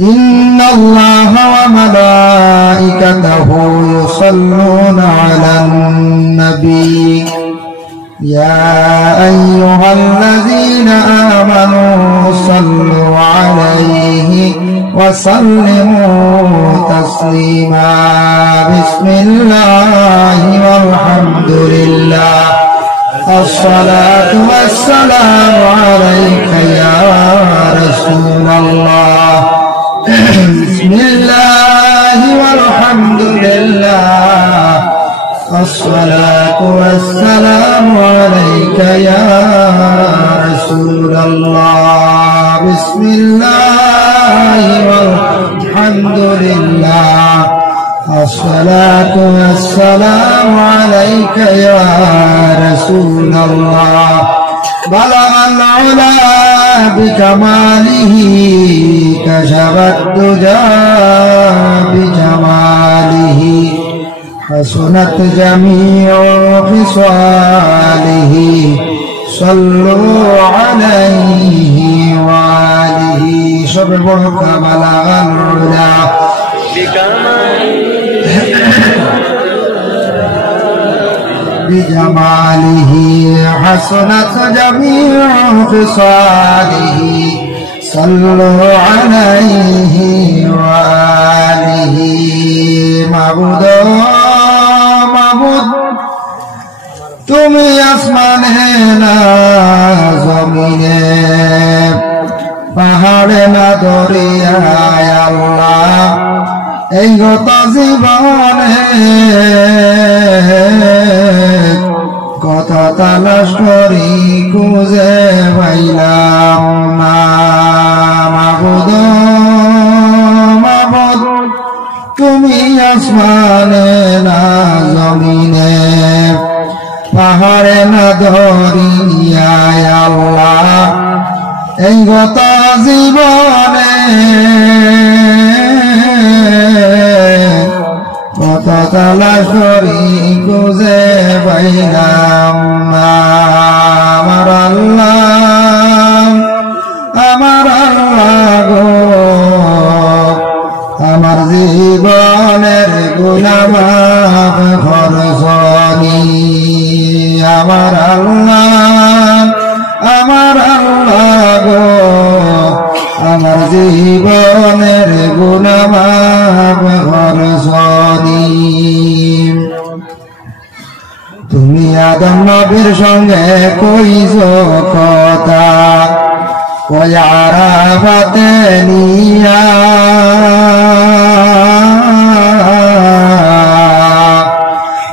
إن الله وملائكته يصلون على النبي يا أيها الذين آمنوا صلوا عليه وسلموا تسليما بسم الله والحمد لله الصلاة والسلام عليك يا رسول الله بسم الله والحمد لله الصلاة والسلام عليك يا رسول الله بسم الله والحمد لله الصلاة والسلام عليك يا رسول الله بلغ العلا بكماله كشف الدجى بجماله حسنت جميع خصاله صلوا عليه وآله شبهك بلغ العلا بجماله حسنت جميع خصاله صلوا عليه وآله معبود তুমি আসমানে না জমিনে পাহাড়ে না দরিয়ায় আল্লাহ এই গত জীবনে কত তালাশ করি খুঁজে পাইলাম না মাবুদ তুমি আসমানে না জমিনে পাহাড়ে না দরিয়ায় আল্লাহ এই গত জীবনে কত তালাশ করি খুঁজে পাইলাম না আমার আল্লাহ গো আমার জীবনের গুনাহ মাফ করনি আমার আল্লাহ গো আমার জীবনের গুনাহ মাফ করনি তুমি আদম নবীর সঙ্গে কইছো কথা ওই আরাফাতে নিয়া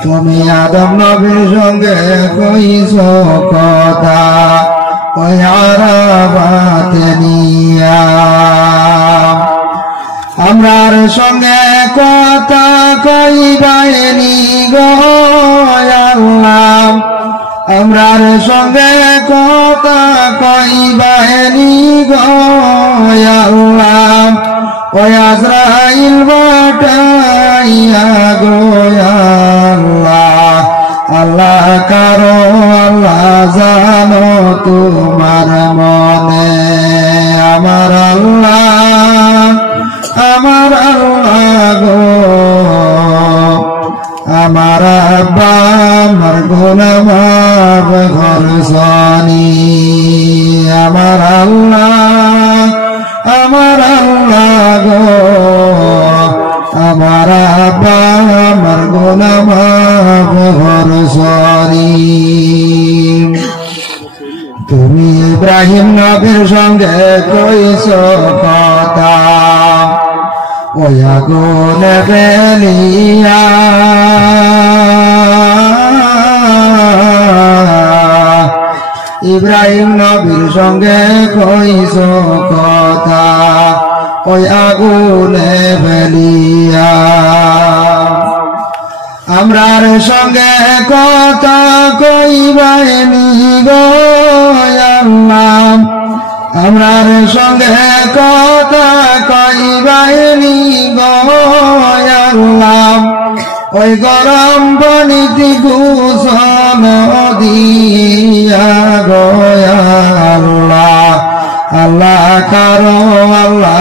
তুমি আদম নবীর সঙ্গে কইছো কথা ওই আরাফাতে নিয়া আমরার সঙ্গে কথা কইবাইনি গো আল্লাহ আমরার সঙ্গে কথা কইবাইনি গো আল্লাহ ওই আজরাইল বাটাইয়া গো আল্লাহ আল্লাহ কারো আল্লাহ জানো তোমার মনে আমার আল্লাহ গো আমার আব্বা আমার গুনাহ মাফ করছনি আমার আল্লাহ গো আমার আব্বা আমার গুনাহ মাফ করছনি তুমি ইব্রাহিম নবীর সঙ্গে কইছো কথা ওই আগুনে ফেলিয়া ইব্রাহিম নবীর সঙ্গে কইছো কথা ওই আগুনে ফেলিয়া আমরার সঙ্গে কথা কইবাইনি গো আল্লাহ আমরার সঙ্গে কথা কইবাইনি গো আল্লাহ ওই গরম পানিতে গোসল দিয়া গো আল্লাহ আল্লাহ কারো আল্লাহ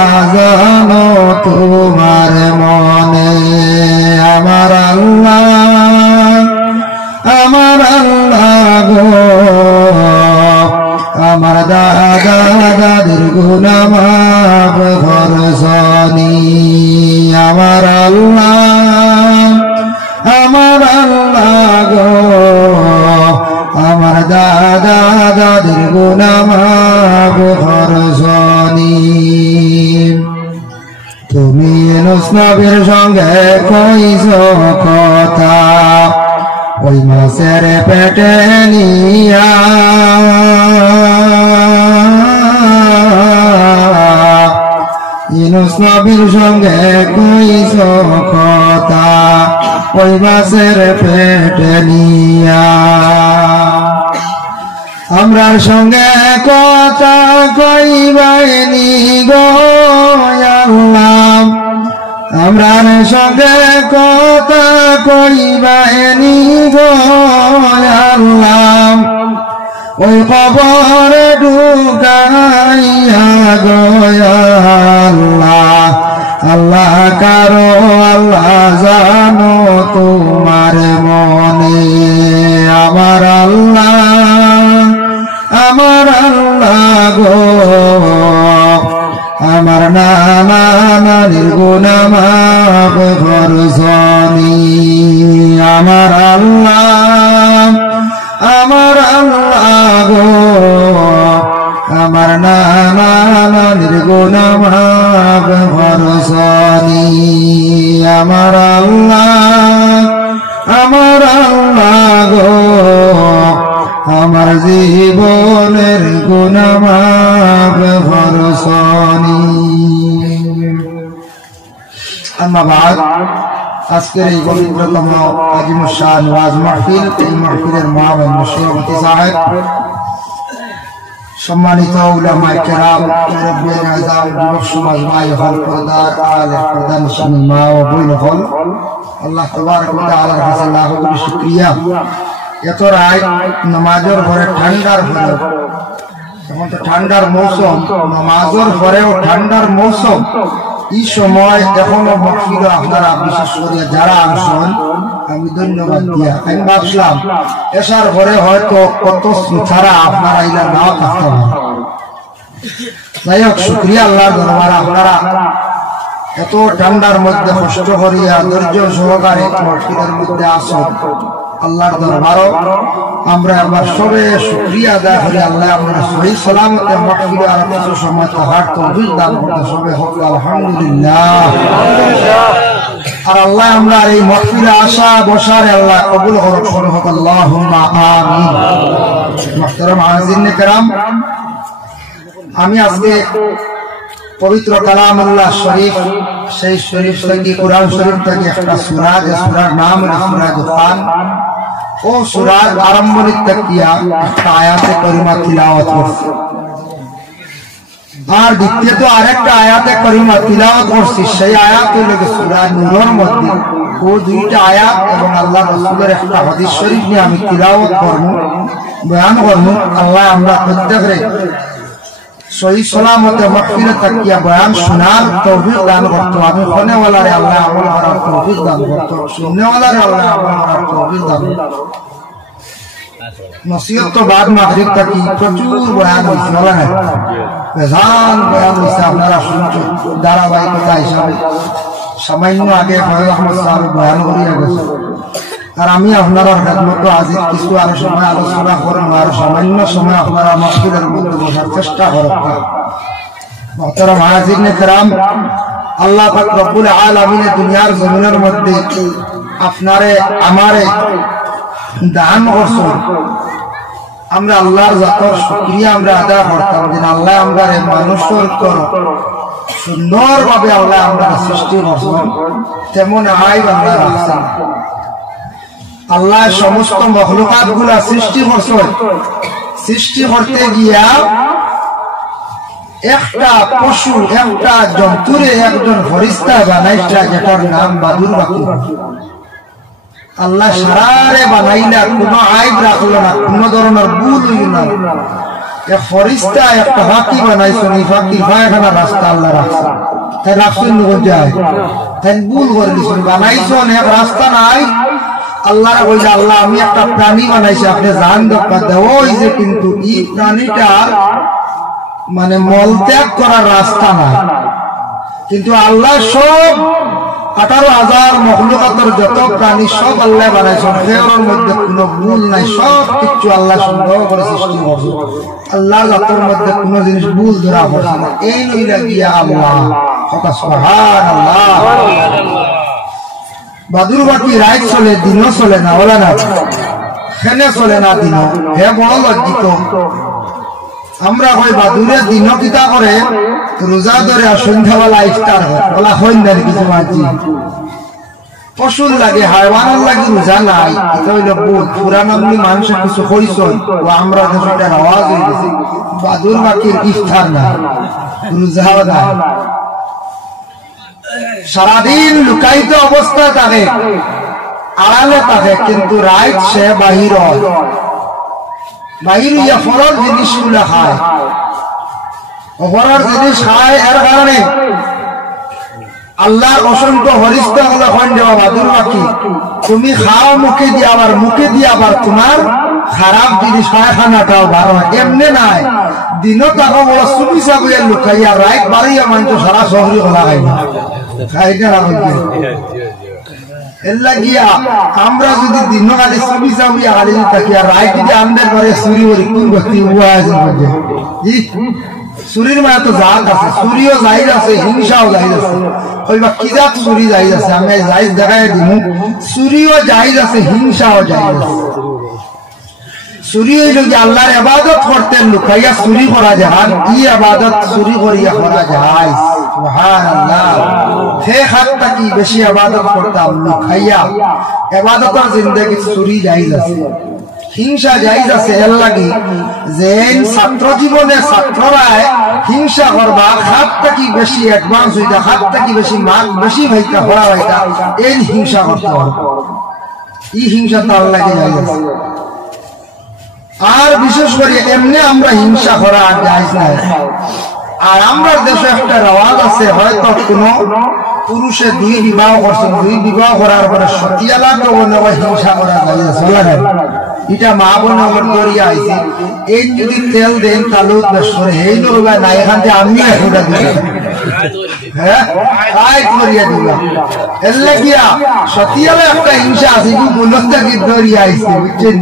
মাফ করছনি আমার আল্লাহ গো আমার দাদা দাদির গুনাহ মাফ করছনি তুমি ইউনূস নবীর সঙ্গে কইছো কথা ওই মাছের পেটে নিয়া ইউনূস নবীর সঙ্গে কইছো কথা ওই মাছের পেটে নিয়া আমরার সঙ্গে কথা কইবাইনি গো আল্লাহ আমরার সঙ্গে কথা কইবাইনি গো আল্লাহ ওই কবরে ঢুকাইয়া গো আল্লাহ আল্লাহ কারো আল্লাহ জানো তোমার মনে আমার আল্লাহ গো আমার নানা নানির গুনাহ মাফ করছনি আমার আল্লাহ গো আমার নানা নানির গুনাহ মাফ করছনি আমার আল্লাহ গো আমার জীবনের গুনাহ মাফ করছনি আম্মা বাদ আজকের এই পবিত্রতম আজিমুশ শান ওয়াজ মাহফিল এই মাহফিলের মুআওয়ান সভাপতি সাহেব সম্মানিত উলামায়ে কেরাম মুরব্বিয়ান আযম যুবক সমাজ ভাই হল পর্দার আলে প্রধান স্বামী মা ও বোন হল আল্লাহ তাবারক ওয়া তাআলার কাছে লাখো কোটি শুকরিয়া এত রাত নামাজের পরে ঠান্ডার পরে এখন তো ঠান্ডার মৌসুম নামাজের পরেও ঠান্ডার মৌসুম এই সময় এখনো মাহফিলে আপনারা বিশেষ করে যারা আসেন আমি ধন্যবাদ দিয়া আমি ভাবছিলাম এসার পরে হয়তো কত ছাড়া আপনারা ইলা নাও থাকতে পারেন যাই হোক শুকরিয়া আল্লাহর দরবারে আপনারা এত ঠান্ডার মধ্যে কষ্ট করিয়া ধৈর্য সহকারে মাহফিলের মধ্যে আসেন আল্লাহর দরবারে আমরা আমার সবে শুকরিয়া আদায় করি আল্লাহ আমরা সহি সালামতে মাহফিলে আর কিছু সময় থাকার তৌফিক দান করতে সবে হোক আলহামদুলিল্লাহ আর আল্লাহ আমরা এই মাহফিলে আসা বসার আল্লাহ কবুল করুক সবে হোক আল্লাহুম্মা আমিন মুহতারাম হাজিরিনে কেরাম আমি আজকে পবিত্র কালামুল্লাহ শরীফ সেই শরীফ থেকে কুরআন শরীফ থেকে একটা সূরা যে সূরার নাম হলো সূরা দুখান ও সূরার আরম্ভণী তাকিয়া একটা আয়াতে কারিমা তিলাওয়াত করছি আর দ্বিতীয়ত আরেকটা আয়াতে কারিমা তিলাওয়াত করছি সেই আয়াত হলো সূরা নূরের মধ্যে ও দুইটা আয়াত এবং আল্লাহর রাসূলের একটা হাদিস শরীফ নিয়ে আমি তিলাওয়াত করব বয়ান করব আল্লাহ আমরা প্রত্যেকরে সহি সালামতে মাহফিলে তাকিয়া বয়ান শোনার তৌফিক দান করতো আমি শুনেওয়ালারে আল্লাহ আমল করার তৌফিক দান করতো শুনেওয়ালারে আল্লাহ আমল করার তৌফিক দান করতো নসিহত তো বাদ মাগরিব তাকি প্রচুর বয়ান হয়েছে বলা না বেজান বয়ান হয়েছে আপনারা শুনছেন ধারাবাহিকতা হিসাবে সামান্য আগে ফয়জ আহমদ সাহেব বয়ান করিয়া গেছে আর আমি আপনারা খেদমত আজি কিছু আরো সময় আলোচনা করুন আর সামান্য সময় আপনারা মাহফিলের মধ্যে বসার চেষ্টা করুন মুহতারাম হাজিরিনে কেরাম আল্লাহ পাক রব্বুল আলামিন দুনিয়ার জমিনের মধ্যে আপনারে আমারে দান করছেন আমরা আল্লাহর জাতর শুকরিয়া আমরা আদায় করতাম যে আল্লাহ আমরা মানুষের উপর সুন্দরভাবে আল্লাহ আমরা সৃষ্টি করছেন তেমন আইব আল্লাহ রাখছেন আল্লাহ সমস্ত মখলুকাত গুলা সৃষ্টি করছেন সৃষ্টি করতে গিয়া একটা পশু একটা জন্তুরে একজন ফরিস্তা বানাইটা যেটার নাম বাদুর বাকি আল্লাহ সারারে বানাইলা কোনো আইব রাখলো না কোনো ধরনের ভুল হইল না এক ফরিস্তা একটা ফাঁকি বানাইছেন এই ফাঁকি পায়খানা রাস্তা আল্লাহ রাখছে তাই রাখছেন যায় তাই ভুল করে দিচ্ছেন বানাইছেন এক রাস্তা নাই আল্লাহ বলছে আল্লাহ আমি একটা প্রাণী বানাইছি আপনি জান দরকার দেয় ওই যে কিন্তু এই প্রাণীটা মানে মল ত্যাগ করার রাস্তা নাই, কিন্তু আল্লাহ সব 18,000 মখলুকাতের যত প্রাণী সব আল্লাহ বানাইছেন, সেওর মধ্যে কোনো ভুল নাই, সব কিছু আল্লাহ সুন্দর করে সৃষ্টি করছে। আল্লাহ জাতের মধ্যে কোনো জিনিস ভুল ধরা পড়ছে না। এই নইলে গিয়া আল্লাহ সুবহানাল্লাহ। বাদুর বাকি রাত চলে, দিনও চলে না, বলে না খেনে চলে না দিনও, হে বড় লজ্জিত। আমরা হয় বাদুরে দিন কিতা করে রোজা ধরে সন্ধ্যাবেলা ইফতার হয়, বলা হয় না কিছু মাঝি পশুর লাগে হাইওয়ানের লাগে রোজা নাই, এটা হইল বোধ পুরা নামনি মানুষের কিছু পরিচয়। ও আমরা দেশটার আওয়াজ হয়ে গেছে বাদুর বাকির ইফতার নাই, রোজাও নাই, সারাদিন লুকায়িত অবস্থায় থাকে, আড়ালে থাকে, কিন্তু রাত সে বাহির হয়, বাহির ইয়া ফলর জিনিসগুলো খায়, ফলর জিনিস খায়। এর কারণে আল্লাহর অসংখ্য হরিস্তা হলো দেওয়া বাদুর পাখি, তুমি খাও মুখে দিয়ে, আবার মুখে দিয়ে আবার তোমার খারাপ জিনিস পায়খানাটাও বার হয়। এমনি নাই দিনও তাকে বড় চুপি চাপিয়ে লুকাইয়া রাইট বাড়িয়া মানুষ সারা শহরি খোলা খাই না, খাইটা এল্লা গিয়া আমরা যদি দিন খালি চুপি চাপিয়া খালি থাকি আর রাইট যদি আন্দার করে চুরি করি কোন ব্যক্তি চুরির মায়া তো জাত আছে, চুরিও জাহিজ আছে, হিংসাও জাহিজ আছে। ওইবা কি জাত চুরি জাহিজ আছে, আমি জাহিজ দেখাই দিমু। চুরিও জাহিজ আছে, হিংসাও জাহিজ আছে। চুরি হইল যে আল্লাহর ইবাদত করতে লুকাইয়া চুরি করা যায়, ই ইবাদত চুরি করিয়া করা যায়। সুবহানাল্লাহ। হে হাতটা কি বেশি ইবাদত করতাম লুকাইয়া, ইবাদতের জিন্দেগি চুরি জাহিজ আছে, হিংসা জায়েজ আছে। এর লাগি যে ছাত্র জীবনে ছাত্ররায় হিংসা করবা, হাত থাকি বেশি অ্যাডভান্স হইতা, হাত থাকি বেশি মার্ক বেশি ভাইতা হওয়া হইতা, এই হিংসা করতে হবে। এই হিংসা তার লাগে জায়েজ আছে। আর বিশেষ করে এমনি আমরা হিংসা করা জায়েজ নাই। আর আমরা দেশে একটা রেওয়াজ আছে, হয়তো কোন পুরুষে 2 বিবাহ করছেন, 2 বিবাহ করার পরে সতিয়ালা তো হিংসা করা যায়, এটা মা বোন দরিয়া আইছে। এই যদি তেল দেন তালু করে এই লোকা না, এখান থেকে আমি একটা দিই, হ্যাঁ করিয়া দিলাম। এলে গিয়া সতিয়ালা একটা হিংসা আছে, ইগু বলতে কি দরিয়া আইছে, বুঝছেন?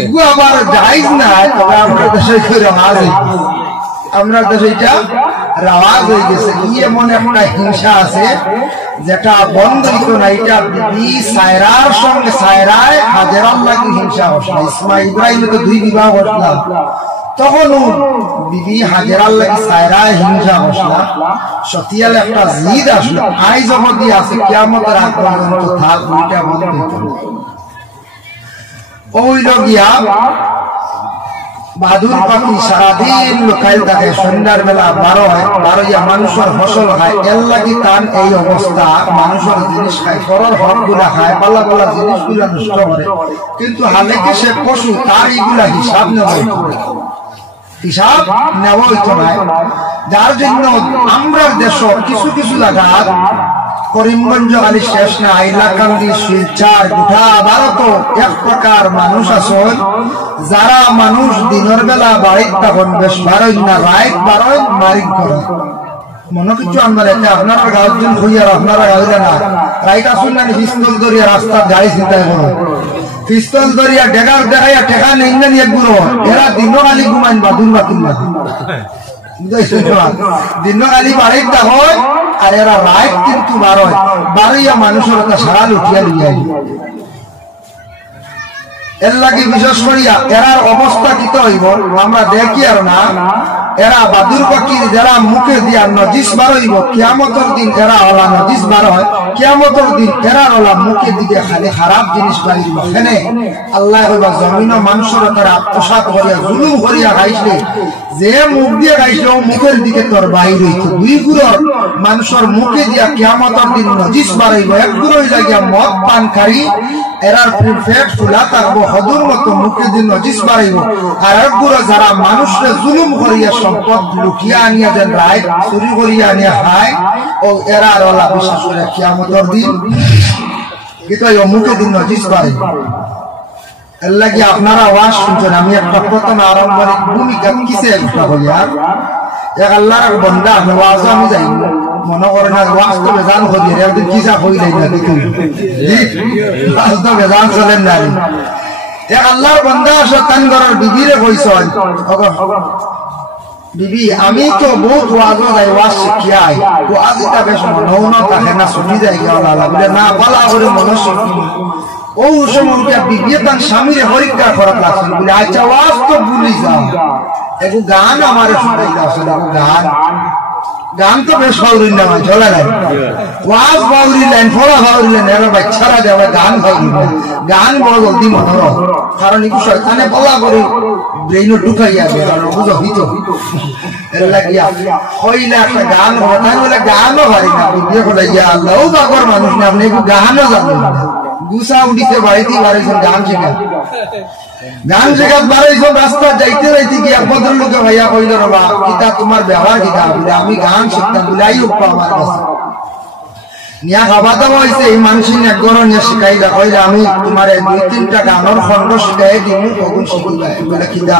ইগু আবার যাইজ না, তবে আমরা দেশে রেওয়াজ হয়েছে, আমরা দেশে এটা রেওয়াজ হয়ে গেছে। ই এমন একটা হিংসা আছে যেটা বন্ধ হইত না। এটা বিবি সায়রার সঙ্গে সায়রায় হাজেরার লাগি হিংসা হসলা। ইব্রাহিম তো 2 বিবাহ করলাম, তখন বিবি হাজেরার লাগি সায়রায় হিংসা হসলা। সতিয়ালে একটা জিদ আসলো, আই জগতি আছে কিয়ামতের আগ পর্যন্ত থাক, ওইটা বন্ধ হইত না। ওইল গিয়া বাদুর পাখি সারাদিন লোকাইল থাকে, সন্ধ্যার বেলা 12 মানুষের ফসল খায়। এর লাগি তার এই অবস্থা, মানুষের জিনিস খায়, পরের হক গুলা খায়, পাল্লা পাল্লা জিনিস গুলা নষ্ট করে। কিন্তু হালে কি সে পশু, তার এইগুলা হিসাব নেওয়া হিসাব নেওয়া হইতো না। যার জন্য আমরা দেশ কিছু কিছু জায়গা করিমগঞ্জ খালি শেষ না, আইলাকান্দি, শিলচর, গোটা ভারত এক প্রকার মানুষ আসল, যারা মানুষ দিনের বেলা বাড়ির তখন বেশ বারোই না, রাত বারোই মারিক করে মনে কিছু আমরা এতে আপনারা গাঁর দিন হইয়ার আপনারা গাইলে না, রাইট আসুন না পিস্তল ধরিয়া রাস্তার গাড়ি চিন্তায় করো, পিস্তল ধরিয়া ডেগার দেখাইয়া টেকা নেই না নিয়ে গুলো, এরা দিনও খালি ঘুমাইন বাদুর বাতিল না, দিনকালি বাড়ির হয় আর এরা রাত কিন্তু বারোয়া মানুষের সারা লুটিয়া দিয়ে। এর লাগে বিশেষ করিয়া এরার অবস্থা কিত হইব আমরা দেখি আর না, এরা বাদুর পাখির যারা মুখে দিয়া নজিস বার হইব, কিয়ামতের দিন এরা ওলা নজিস বার হয়, কিয়ামতের দিন এরা ওলা মুখে দিকে খালি খারাপ জিনিস বাড়িব। এখানে আল্লাহ হইবা জমিন মানুষের তারা আত্মসাৎ করিয়া জুলুম করিয়া খাইছে, যে মুখ দিয়ে খাইছিল মুখের দিকে তোর বাহির হইছে। 2 গুড়র মানুষের মুখে দিয়া কিয়ামতের দিন নজিস বার হইব। 1 গুড় হইলা গিয়া মদ পানকারী, এরার পেট ফুলা থাকবো, হদুর মতো মুখে দিন নজিস বার হইব। আর 1 গুড় যারা মানুষকে জুলুম করিয়া সম্পদ লুকিয়া আনিয়া দেন, রায় চুরি করিয়া আনিয়া খায়, ও এরার ওলা বিশেষ করে কিয়ামতের দিন কিন্তু মুখে দিন নজিস বার হইব। এর লাগে আপনারা আওয়াজ শুনছেন, আমি একটা প্রথম আরম্ভরিক ভূমিকা কিসে একটা বলি। আর এক আল্লাহর বান্দা ওয়াজ আমি যাই মনে করে না ওয়াজ তো বেজান হয়ে যায় একদিন কিসা হই যায় না কিন্তু ওয়াজ তো বেজান চলেন না এক আল্লাহর বান্দা শয়তান করার বিবিরে কইছ বিবি আমি তো বহুত ওয়াজ যাই ওয়াজ শিখিয়াই ওয়াজ এটা বেশ মনও থাকে না শুনি যায় আল্লাহ বলে না বলা করে মনে শিখি ও সময় বিবি তার স্বামীরে পরীক্ষা করা লাগছে বলে আচ্ছা ওয়াজ তো ভুলি যাও একটু গান আমার শুনাইতে আসলে গান গান তো বেশ ফাউরিন না চলে নাই ওয়াজ ফাউরিলেন ফোড়া ফাউরিলেন এবার বাচ্চারা যাবে গান ফাউরিলেন গান বড় জলদি মনে রহ কারণ এই শয়তানে বলা করে ব্রেইনও ঢুকাই যাবে কারণ বুঝো হিত এর লাগিয়া হইলে একটা গান হঠাৎ বলে গানও পারি না বিয়ে করে গিয়া আল্লাহ ও বাগর মানুষ না আপনি একটু গানও জানেন না গুসা উঠিতে বাড়িতে বাড়াইছেন গান শেখা গান শেখাত বাড়াইছেন রাস্তা যাইতে যাইতে গিয়া ভদ্রলোকে ভাইয়া কইল রবা কিতা তোমার ব্যবহার কিতা বলে আমি গান শিখতাম বলে আই উঠবো আমার কাছে নিয়া খাওয়া দাওয়া হয়েছে এই মানুষের এক গরম নিয়ে শিখাইলা কইলে আমি তোমার 2-3টা গানের খন্ড শিখাই দিন তখন শিখিবা বলে কিতা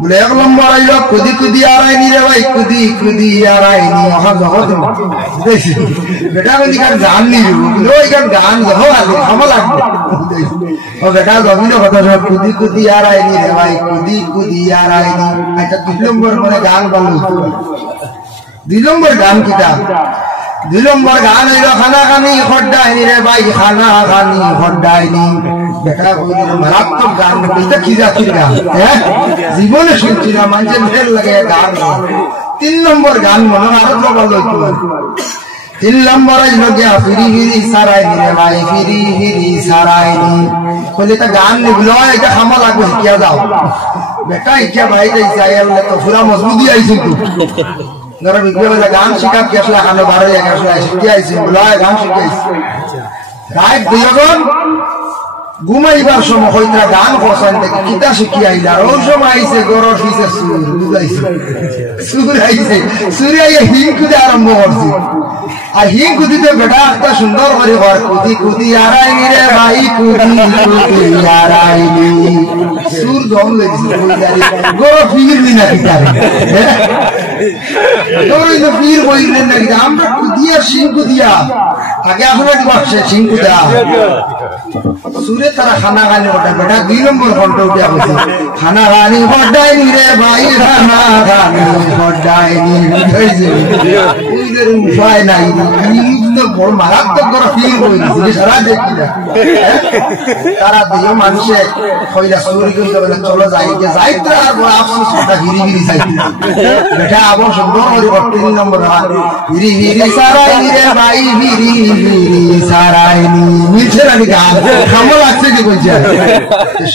বলে 1 নম্বর আইল কুদি কুদি আড়াইনি রে ভাই কুদি কুদি আড়াইনি অহা জগৎ বেটা বলি গান নি ওই গান জহ আছে খামা লাগবে ও বেটা জমিনে কথা কুদি কুদি আড়াইনি রে ভাই কুদি কুদি আড়াইনি এটা 2 নম্বর মানে গান বলো 2 নম্বর গান কিটা 2 নম্বর গান হইল খানা খানি খড্ডাইনি রে ভাই খানা খানি খড্ডাইনি বেটা কইল মারাত্মক গান এটা কি জাতির গান হ্যাঁ জীবনে শুনছি না মানুষের ফেল লাগে গান 3 নম্বর গান মনে আরো ভালো হইতো 3 নম্বর হইল গিয়া ফিরি ফিরি সারাইনি রে ভাই ফিরি ফিরি সারাইনি কইলে তা গান নিবলো এটা খামা লাগবে কিয়া যাও বেটা ইচ্ছা ভাই যাইছে আইলে তো পুরা মজবুতি আইছে তো ধরো বিকেলে গান শিখাত গেছলা খানো 12 গেছলা শিখতে আইছে বলা গান শিখাইছে রাত দুইজন ঘুমাইবার সময় হইতা গান করছেন দেখি কিতা শিখি আইলা ওই সময় আইছে গরর হইছে সুর বুঝাইছে সুর আইছে সুর আইয়া হিংকুতে আরম্ভ করছে আর হিংকুতিতে বেটা একটা সুন্দর করে ঘর কুদি কুদি আড়াইনি রে ভাই কুদি কুদি আড়াইনি সুর দম লেগেছে গরর ফির দিনা কিতারে গরর ফির বইলেন না আমরা কুদিয়া সিংকুদিয়া আগে আপনার কি বলছে সিংকুদা সুরে তারা খানা খানি ওটা বেটা 2 নম্বর ঘন্টা উঠে আসছে খানা খানি হড্ডাইনি রে ভাই খানা খানি হড্ডাইনি বুঝাইছে ওইদের উপায় নাই তো বড় মারাত্মক করে ফিল হইছে সারা দেখি না তারা দুই মানুষে কইরা সুরি কিন্তু বলে চলো যাই কে যাইতে আর বড় আফসোস কথা গিরি গিরি যাইতে বেটা আবার সুন্দর করে 3 নম্বর গিরি গিরি সারাইনি রে ভাই গিরি গিরি সারাইনি মিছে রানি গান খামা লাগছে কি কইছে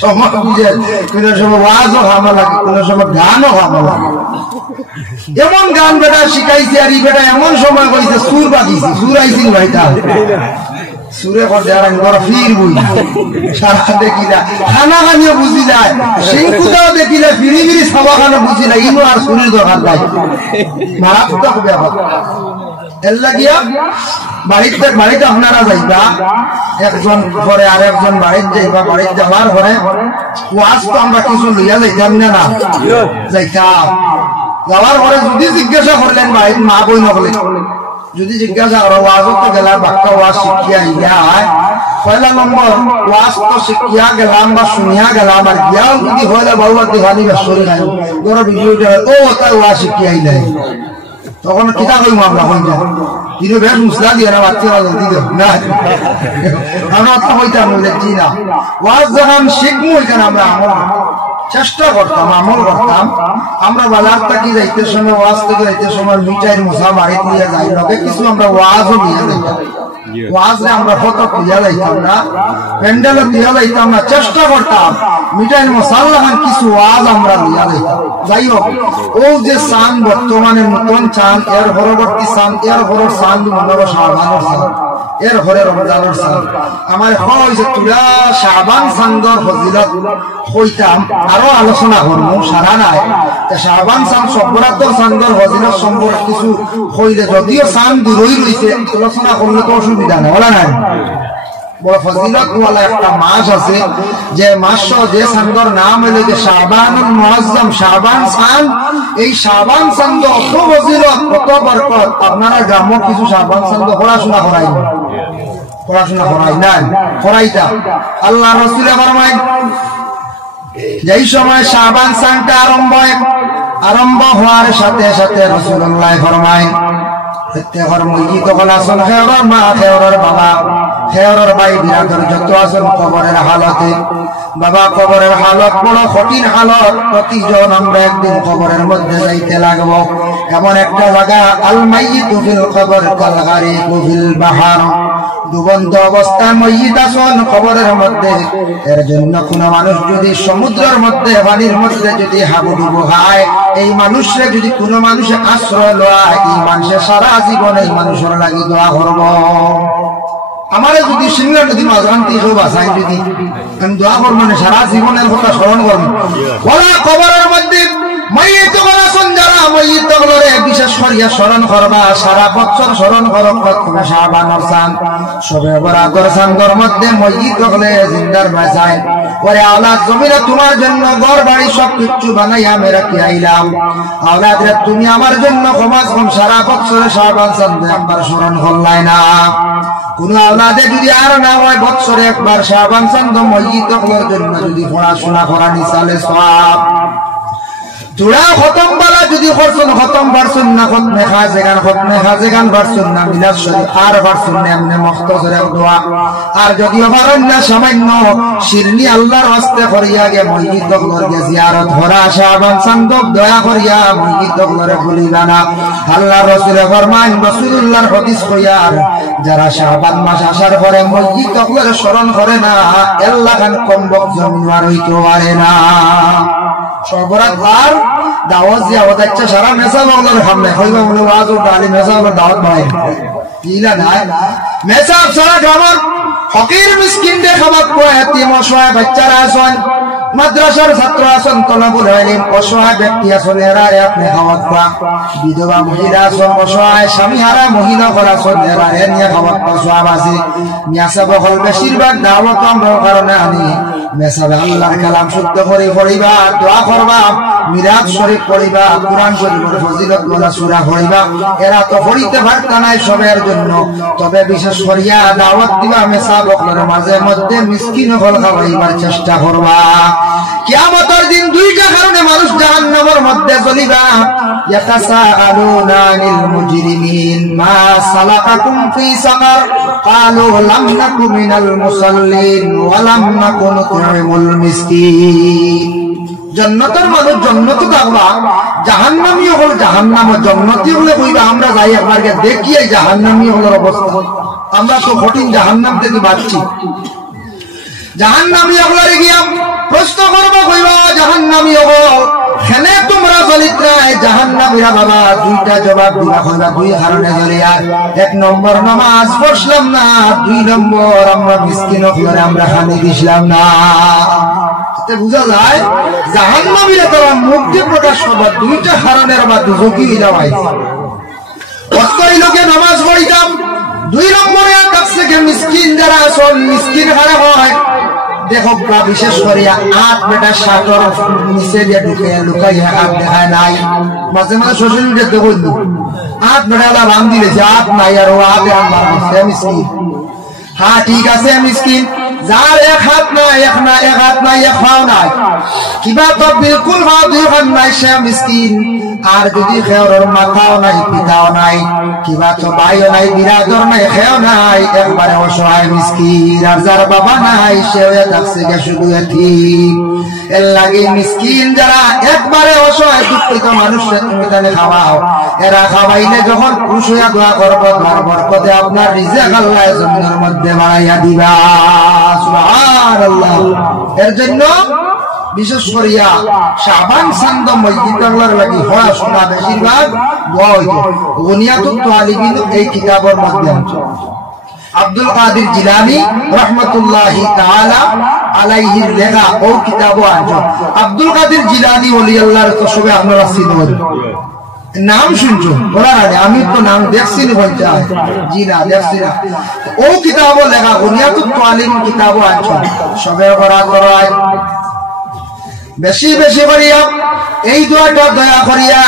সময় বুঝে কোন সময় ওয়াজও খামা লাগে কোন সময় গানও খামা লাগে এমন গান বেটা শিখাইছে আর এই বেটা এমন সময় কইছে সুর বাজিছে সুর আইছিল ভাইটা সুরে করে আর বড় ফির বই সারা দেখি না খানা খানিও বুঝি যায় সিংকুদাও দেখি না ফিরি ফিরি সবা খানা বুঝি না ইনো আর সুরের দরকার নাই মারাত্মক ব্যাপার এল্লা গিয়া বাড়িতে আপনারা যাইবা একজন পরে আর একজন বাড়িতে যাইবা বাড়িতে যাওয়ার পরে ওয়াজ তো আমরা কিছু লইয়া যাইতাম না যাইতাম যাওয়ার পরে যদি জিজ্ঞাসা করলেন বাড়ির মা বই নকলে যদি জিজ্ঞাসা করো ওয়াজও তো গেলাম বাক্কা ওয়াজ শিখিয়া ইয়া পয়লা নম্বর ওয়াজ তো শিখিয়া গেলাম বা শুনিয়া গেলাম আর গিয়াও যদি হইলে বাবুয়া দিহানি বা শরীর নাই ধরো ভিডিওটা ও তাই ওয়াজ শিখিয়া ইলাই তখন কিতা কইম আমরা হই না কিন্তু বেশ মুসলা দিয়ে না বাচ্চা জলদি দেব না আমরা তো হইতাম দেখছি না ওয়াজ যখন শিখবো ওইখানে আমরা চেষ্টা করতাম আমল করতাম আমরা বাজার থেকে যাইতে সময় ওয়াজ থেকে যাইতে সময় মিঠাইয়ের মশা বাড়িতে নিয়ে যাই লগে কিছু আমরা ওয়াজও নিয়ে যাইতাম ওয়াজে আমরা ফটো দিয়া যাইতাম না প্যান্ডেলও দিয়া যাইতাম না চেষ্টা করতাম মিঠাইয়ের মশাল্লা কিছু ওয়াজ আমরা দিয়া যাইতাম যাই হোক ও যে চান বর্তমানে নতুন চান এর পরবর্তী চান এর পরের চান মনে শাহবানের চান এর ঘরে রমজানের চান আমার হয়েছে তুলা শাহবান চান্দর ফজিলত কইতাম আরো আলোচনা করবো সারা নাই শাহবান চান সব্বরাত্তর চান্দর ফজিলত সম্পর্কে কিছু কইলে যদিও চান দূরই রয়েছে আলোচনা করলে তো অসুবিধা নেই বলা নাই বড় ফজিলত ওয়ালা একটা মাস আছে, যে মাস যে চাঁদর নাম হলো যে শাবানুল মুআজ্জম, শাবান চাঁদ। এই শাবান চাঁদ অত ফজিলত, কত বরকত। আপনারা গ্রাম্য কিছু শাবান চাঁদ পড়াশোনা করাই নাই, করাইতা। আল্লাহ রাসূল ফরমায় যেই সময় শাবান চাঁদটা আরম্ভ হওয়ার সাথে সাথে রাসূলুল্লাহ ফরমায় প্রত্যেকের মসজিদ হল আসল খেয়রের মা, খেয়রের বাবা, খেয়রের ভাই বিরাদর যত আসল কবরের হালতে। বাবা কবরের হালত বড় কঠিন হালত, প্রতিজন আমরা একদিন কবরের মধ্যে যাইতে লাগবো। এমন একটা জায়গা, আল মাইয়িতু ফিল কবর কাল গারিকু ফিল বাহর, ডুবন্ত অবস্থায় মসজিদ আসন কবরের মধ্যে। এর জন্য কোন মানুষ যদি সমুদ্রের মধ্যে, পানির মধ্যে যদি হাবুডুবু হয়, এই মানুষে যদি কোন মানুষে আশ্রয় লয়, এই মানুষের সারা জীবন এই মানুষের লাগি দোয়া করব। আমারে যদি সিংলা নদী মাঝখানটি বাসাই যদি আমি দোয়া করবো না, সারা জীবনের কথা স্মরণ করবো। বলা কবরের মধ্যে মাইয়িত গলাসন যারা মাইয়িত গলরে বিশেষ করিয়া স্মরণ করবা, সারা বছর স্মরণ করো। শাবানুর চাঁদ, শবে বরাতের চাঁদের মধ্যে মাইয়িত গলে জিন্দার বাঁচায়। ওরে আওলাদ, জমিনে তোমার জন্য ঘর বাড়ি সব কিছু বানাইয়া আমি রাখি আইলাম। আওলাদ রে, তুমি আমার জন্য কমাস কম সারা বছরে শাবান চাঁদ একবার স্মরণ করলাই না। কোন আওলাদে যদি আর না হয় বছরে একবার শাবান চাঁদ মসজিদ হলোর জন্য যদি পড়াশোনা করা নিসালে সওয়াব। তোরা খতম বালা যদি করছুন, খতম পারছুন না, খতমে খাজেগান পারছুন না, মিলাদ শরীফ আর পারছুন না, এমনি মুখতাসরের দোয়া। আর যদিও পারেন না, সামান্য শিরনি আল্লাহর হস্তে করিয়া গে মসজিদ হলোর গে জিয়ারত করা, শাবান চাঁদ দয়া করিয়া মসজিদ হলোরে ভুলিবা না। আল্লাহ রাসূল ফরমান, রাসূলুল্লাহর হাদিস কইয়ার, যারা শাবান মাস আসার পরে মসজিদ হলোরে স্মরণ করে না, আল্লাহ খান কম্বক জমিন আর হইতে পারে না। সবরাত আর দাওয়াত জিয়াওয়াত আচ্ছা সারা মেসা বলার সামনে হইবা বলে ওয়াজ ও তালিম মেসা বলার দাওয়াত বাই ইলা নাই। মেসা সারা গ্রামের ফকির মিসকিনদের খাবার কোয়া, এতিম অসহায় বাচ্চারা আছেন, মাদ্রাসার ছাত্র আছেন, তলাবুল ইলম অসহায় ব্যক্তি আছেন, এরা আপনি খাওয়াত পা। বিধবা মহিলা আছেন, অসহায় স্বামী হারা মহিলা করা আছেন, এরা নিয়ে খাওয়াত পা সওয়াব আছে। মিয়াসা বহল বেশিরভাগ দাওয়াত আমরা কারণে আনি মেসাবে আল্লাহর কালাম শুদ্ধ করে পড়িবা, দোয়া করবা, মিলাদ শরীফ পড়িবা, কুরআন শরীফের ফজিলত বলা সূরা পড়িবা। এরা তো পড়িতে পারতা নাই সবের জন্য, তবে বিশেষ করিয়া দাওয়াত দিবা মেসাবকদের মাঝে মধ্যে মিসকিন হল খাওয়াইবার চেষ্টা করবা। কিয়ামতের দিন দুইটা কারণে মানুষ জাহান্নামের মধ্যে জ্বলিবা। ইয়াতাসাআলুনা আনিল মুজরিমিন মা সালাকাকুম ফি সাকার ক্বালু লাম নাকু মিনাল মুসাল্লিন ওয়া লাম নাকু নুত'ইমুল মিসকিন। জান্নাতের মানুষ জান্নাতে থাকবা, জাহান্নামী হল জাহান্নাম। জান্নাতি হলে কইবা আমরা যাই একবার দেখি এই জাহান্নামী হলের অবস্থা। আমরা তো কঠিন জাহান্নাম থেকে বাঁচছি। জাহান্নামী হলারে গিয়া প্রশ্ন করবো, কইবা জাহান্নামী হল খেলে তোমরা চলিত নাই। জাহান্নামীরা বাবা দুইটা জবাব দিবা, কইবা দুই কারণে জ্বলিয়া। এক নম্বর নামাজ পড়লাম না, দুই নম্বর আমরা মিসকিন হলারে আমরা খানি দিছিলাম না। বুঝা যায় জাহান্নামীরা তারা মুক্তি প্রকাশ করবার দুইটা কারণের বা দুজকি যাওয়াই। অতই লোকে নামাজ পড়িতাম, দুই নম্বরে কাছ থেকে মিসকিন যারা আসল মিসকিন হারা হয়। দেখো বিশেষ করিয়া আট বেটা সাতর নিচে দিয়ে ঢুকে লুকাইয়া হাত দেখায় নাই। মাঝে মাঝে সোশ্যাল মিডিয়াতে দেখুন আট বেটা রাম দিয়েছে, আট নাই আর ও হাতে মিসকিন। হ্যাঁ ঠিক আছে মিসকিন, যার এক হাত নাই, এক হাত নাই, এক পাও নাই, কিবা তো বিলকুল পাও দুই হাত নাই, সে মিসকিন। আর যদি খেয়র মাথাও নাই, পিতাও নাই, কিবা তো ভাইও নাই, বিরাদর নাই, খেও নাই, একবারে অসহায় মিসকিন। আর যার বাবা নাই সে হয়ে থাকছে শুধু এতিম। এর লাগে মিসকিন যারা একবারে অসহায় দুঃখিত মানুষের তুমি তাহলে খাওয়াও। এরা খাওয়াইলে যখন খুশ হইয়া দোয়া করবো, তোমার বরকতে আপনার রিজিক আল্লাহ জমিনের মধ্যে বাড়াইয়া দিবা। সুবহানাল্লাহ। এর জন্য বিশেষ করিয়া শাবান চাঁদ মসজিদ আল্লাহর লাগি পড়াশোনা বেশিরভাগ বুনিয়াতুত তালিবিন এই কিতাবের মধ্যে আছে। আব্দুল কাদির জিলানী রাহমাতুল্লাহি তাআলা আলাইহি লেখা ও কিতাবও আছে। আব্দুল কাদির জিলানী ওলি আল্লাহর তো সবে আপনারা চিনেন। নাম শুনছো বলা না আমি তো নাম দেখছি না বলতে জি না দেখছি না ও কিতাবও লেখা বুনিয়াতুত তালিম কিতাবও আছে সবে বরাত করায় বেশি বেশি করিয়া এই দোয়াটা দয়া করিয়া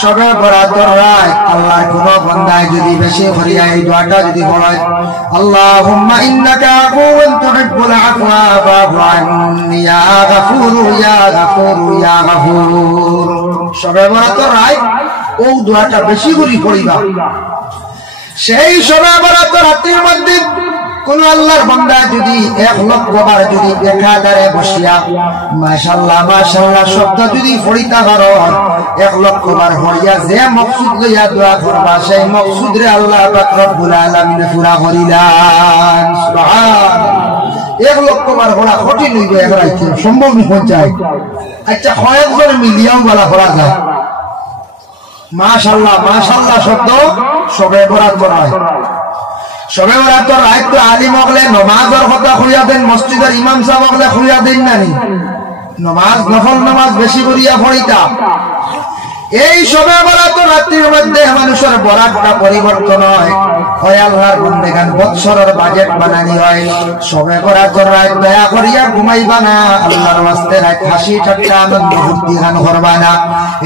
সবে বরাত করায় আল্লাহর কোন বান্দায় যদি বেশি করিয়া এই দোয়াটা যদি বলে আল্লাহুম্মা ইন্নাকা আফুউন তুহিব্বুল আফওয়া ফা'ফু আন্নি ইয়া গাফুরু ইয়া গাফুরু ইয়া গাফুর সবে বরাত করায় ও দোয়াটা বেশি করে পড়িবা সেই সবে বরাত রাতের মধ্যে কোন আল্লাহর বান্দা যদি 1 লক্ষ বার যদি একাধারে বসিয়া মাশাআল্লাহ মাশাআল্লাহ শব্দ যদি পড়িতা পারো 1 লক্ষ বার হইয়া যে মকসুদ লইয়া দোয়া করবা সেই মকসুদ রে আল্লাহ পাক রব্বুল আলামিন পুরা করিলেন সুবহানাল্লাহ 1 লক্ষ বার পড়া কঠিন হইবে একরাইতে সম্ভব নয় পঞ্চায় আচ্ছা কয়েকজন মিলিয়ন বলা পড়া যায় মাশাআল্লাহ মাশাআল্লাহ শব্দ সবে বরাত করায় সবে বরাত রাত তো আলিম হলে নামাজের কথা খুইয়া দেন মসজিদের ইমাম সাহেব হলে খুইয়া দেন নানি নামাজ নফল নামাজ বেশি করিয়া পড়িতা এই সবে বরাত রাতের মধ্যে মানুষের বরাতটা পরিবর্তন হয় আল্লাহর বন্দেগান বৎসরের বাজেট বানানি হয় সবে বরাত রাত দয়া করিয়া ঘুমাইবা না আল্লাহর ওয়াস্তে রাত হাসি ঠাট্টা আনন্দ ফুর্তি গান করবা না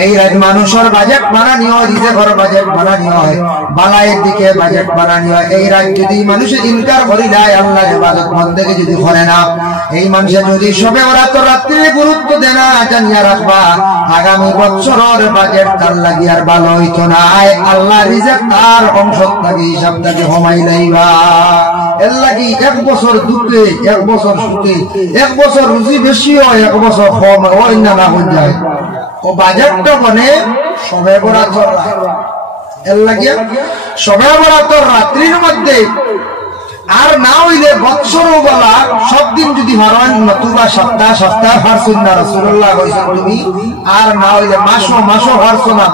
এই রাত মানুষের বাজেট বানানি হয় রিজেকের বাজেট বানানি হয় বালায়ের দিকে বাজেট বানানি হয় এই রাত যদি মানুষে ইনকার করি দেয় আল্লাহর ইবাদত বন্দেগি যদি করে না এই মানুষে যদি সবে বরাত রাতে গুরুত্ব দেয় না জানিয়া রাখবা আগামী বৎসরের বাজেট তার লাগি আর ভালো হইতো না আল্লাহ রিজেক তার অংশ থাকি হিসাব থাকি কমাই লাইবা এর লাগি 1 বছর দুঃখে 1 বছর সুখে 1 বছর রুজি বেশি হয় 1 বছর কম হয় না না হয়ে যায় ও বাজেটটা বনে সবে বরাত এর লাগি সবে বরাত রাত্রির মধ্যে আর না হইলে বৎসর বলা সব দিন যদি হারান নতুবা সপ্তাহ সপ্তাহ হারছুন না রাসূলুল্লাহ কইছেন তুমি আর না হইলে মাসো হারছো না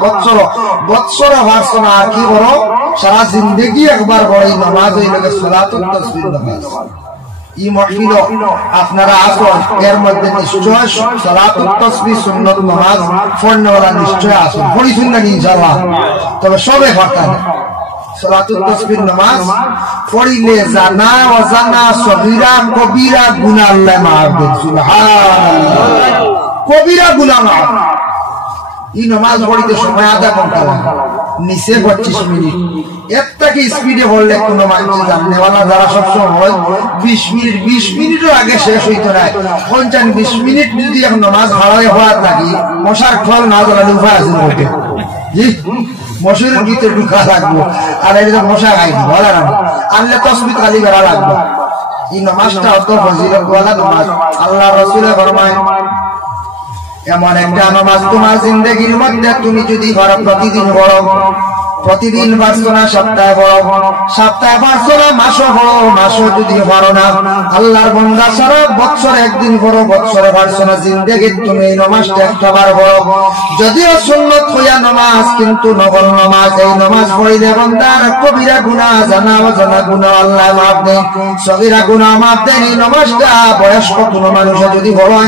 বৎসর হারছো না আর কি করো সারা জিন্দেগি একবার বড়ই নামাজ হইলে সালাতুত তাসবিহ নামাজ এই মাহফিল আপনারা আসুন এর মধ্যে নিশ্চয় সালাতুত তাসবিহ সুন্নাত নামাজ পড়নেওয়ালা নিশ্চয় আসুন পড়িছুন না ইনশাআল্লাহ তবে সবে হরতান সালাতুত তাসবিহ নামাজ পড়িলে জানা অজানা সগীরা কবিরা গুনাহ আল্লাহ মাফ দেন সুবহানাল্লাহ কবিরা গুনাহ মাফ এই নামাজ পড়িতে সময় আধা ঘন্টা লাগে নিচে 25 মিনিট এতটাকে স্পিডে পড়লে কোনো মানুষ জাননেওয়ালা যারা সবসময় হয় 20 মিনিটের আগে শেষ হইতো না 20 মিনিট যদি এক নামাজ হারায় হওয়ার থাকি মশার ফল না জ্বালালে উপায় আছে বলতে জি মশারের ভিতরে ঢুকা লাগবো আর এটা মশা খাইবো ভালো না আনলে তসবিহ খালি বেড়া লাগবে এই নামাজটা অত ফজিলত ওয়ালা নামাজ আল্লাহ রাসূলের ফরমান এমন একটা নামাজ তোমার জিন্দেগির মধ্যে তুমি যদি পড়ো প্রতিদিন পড়ো প্রতিদিন পারছো না সপ্তাহে পারছো না মাসও যদি পড়ো না আল্লাহর বান্দা সারা বছর একদিন পড়ো বছরে পারছো না জিন্দেগির তুমি এই নামাজটা একবার পড়ো যদিও সুন্নত হইয়া নামাজ কিন্তু নফল নামাজ এই নামাজ পড়িলে বান্দার কবিরা গুনাহ জানা অজানা গুনাহ আল্লাহ মাফ দেন সগীরা গুনাহ মাফ দেন এই নামাজটা বয়স্ক কোনো মানুষ যদি পড়ে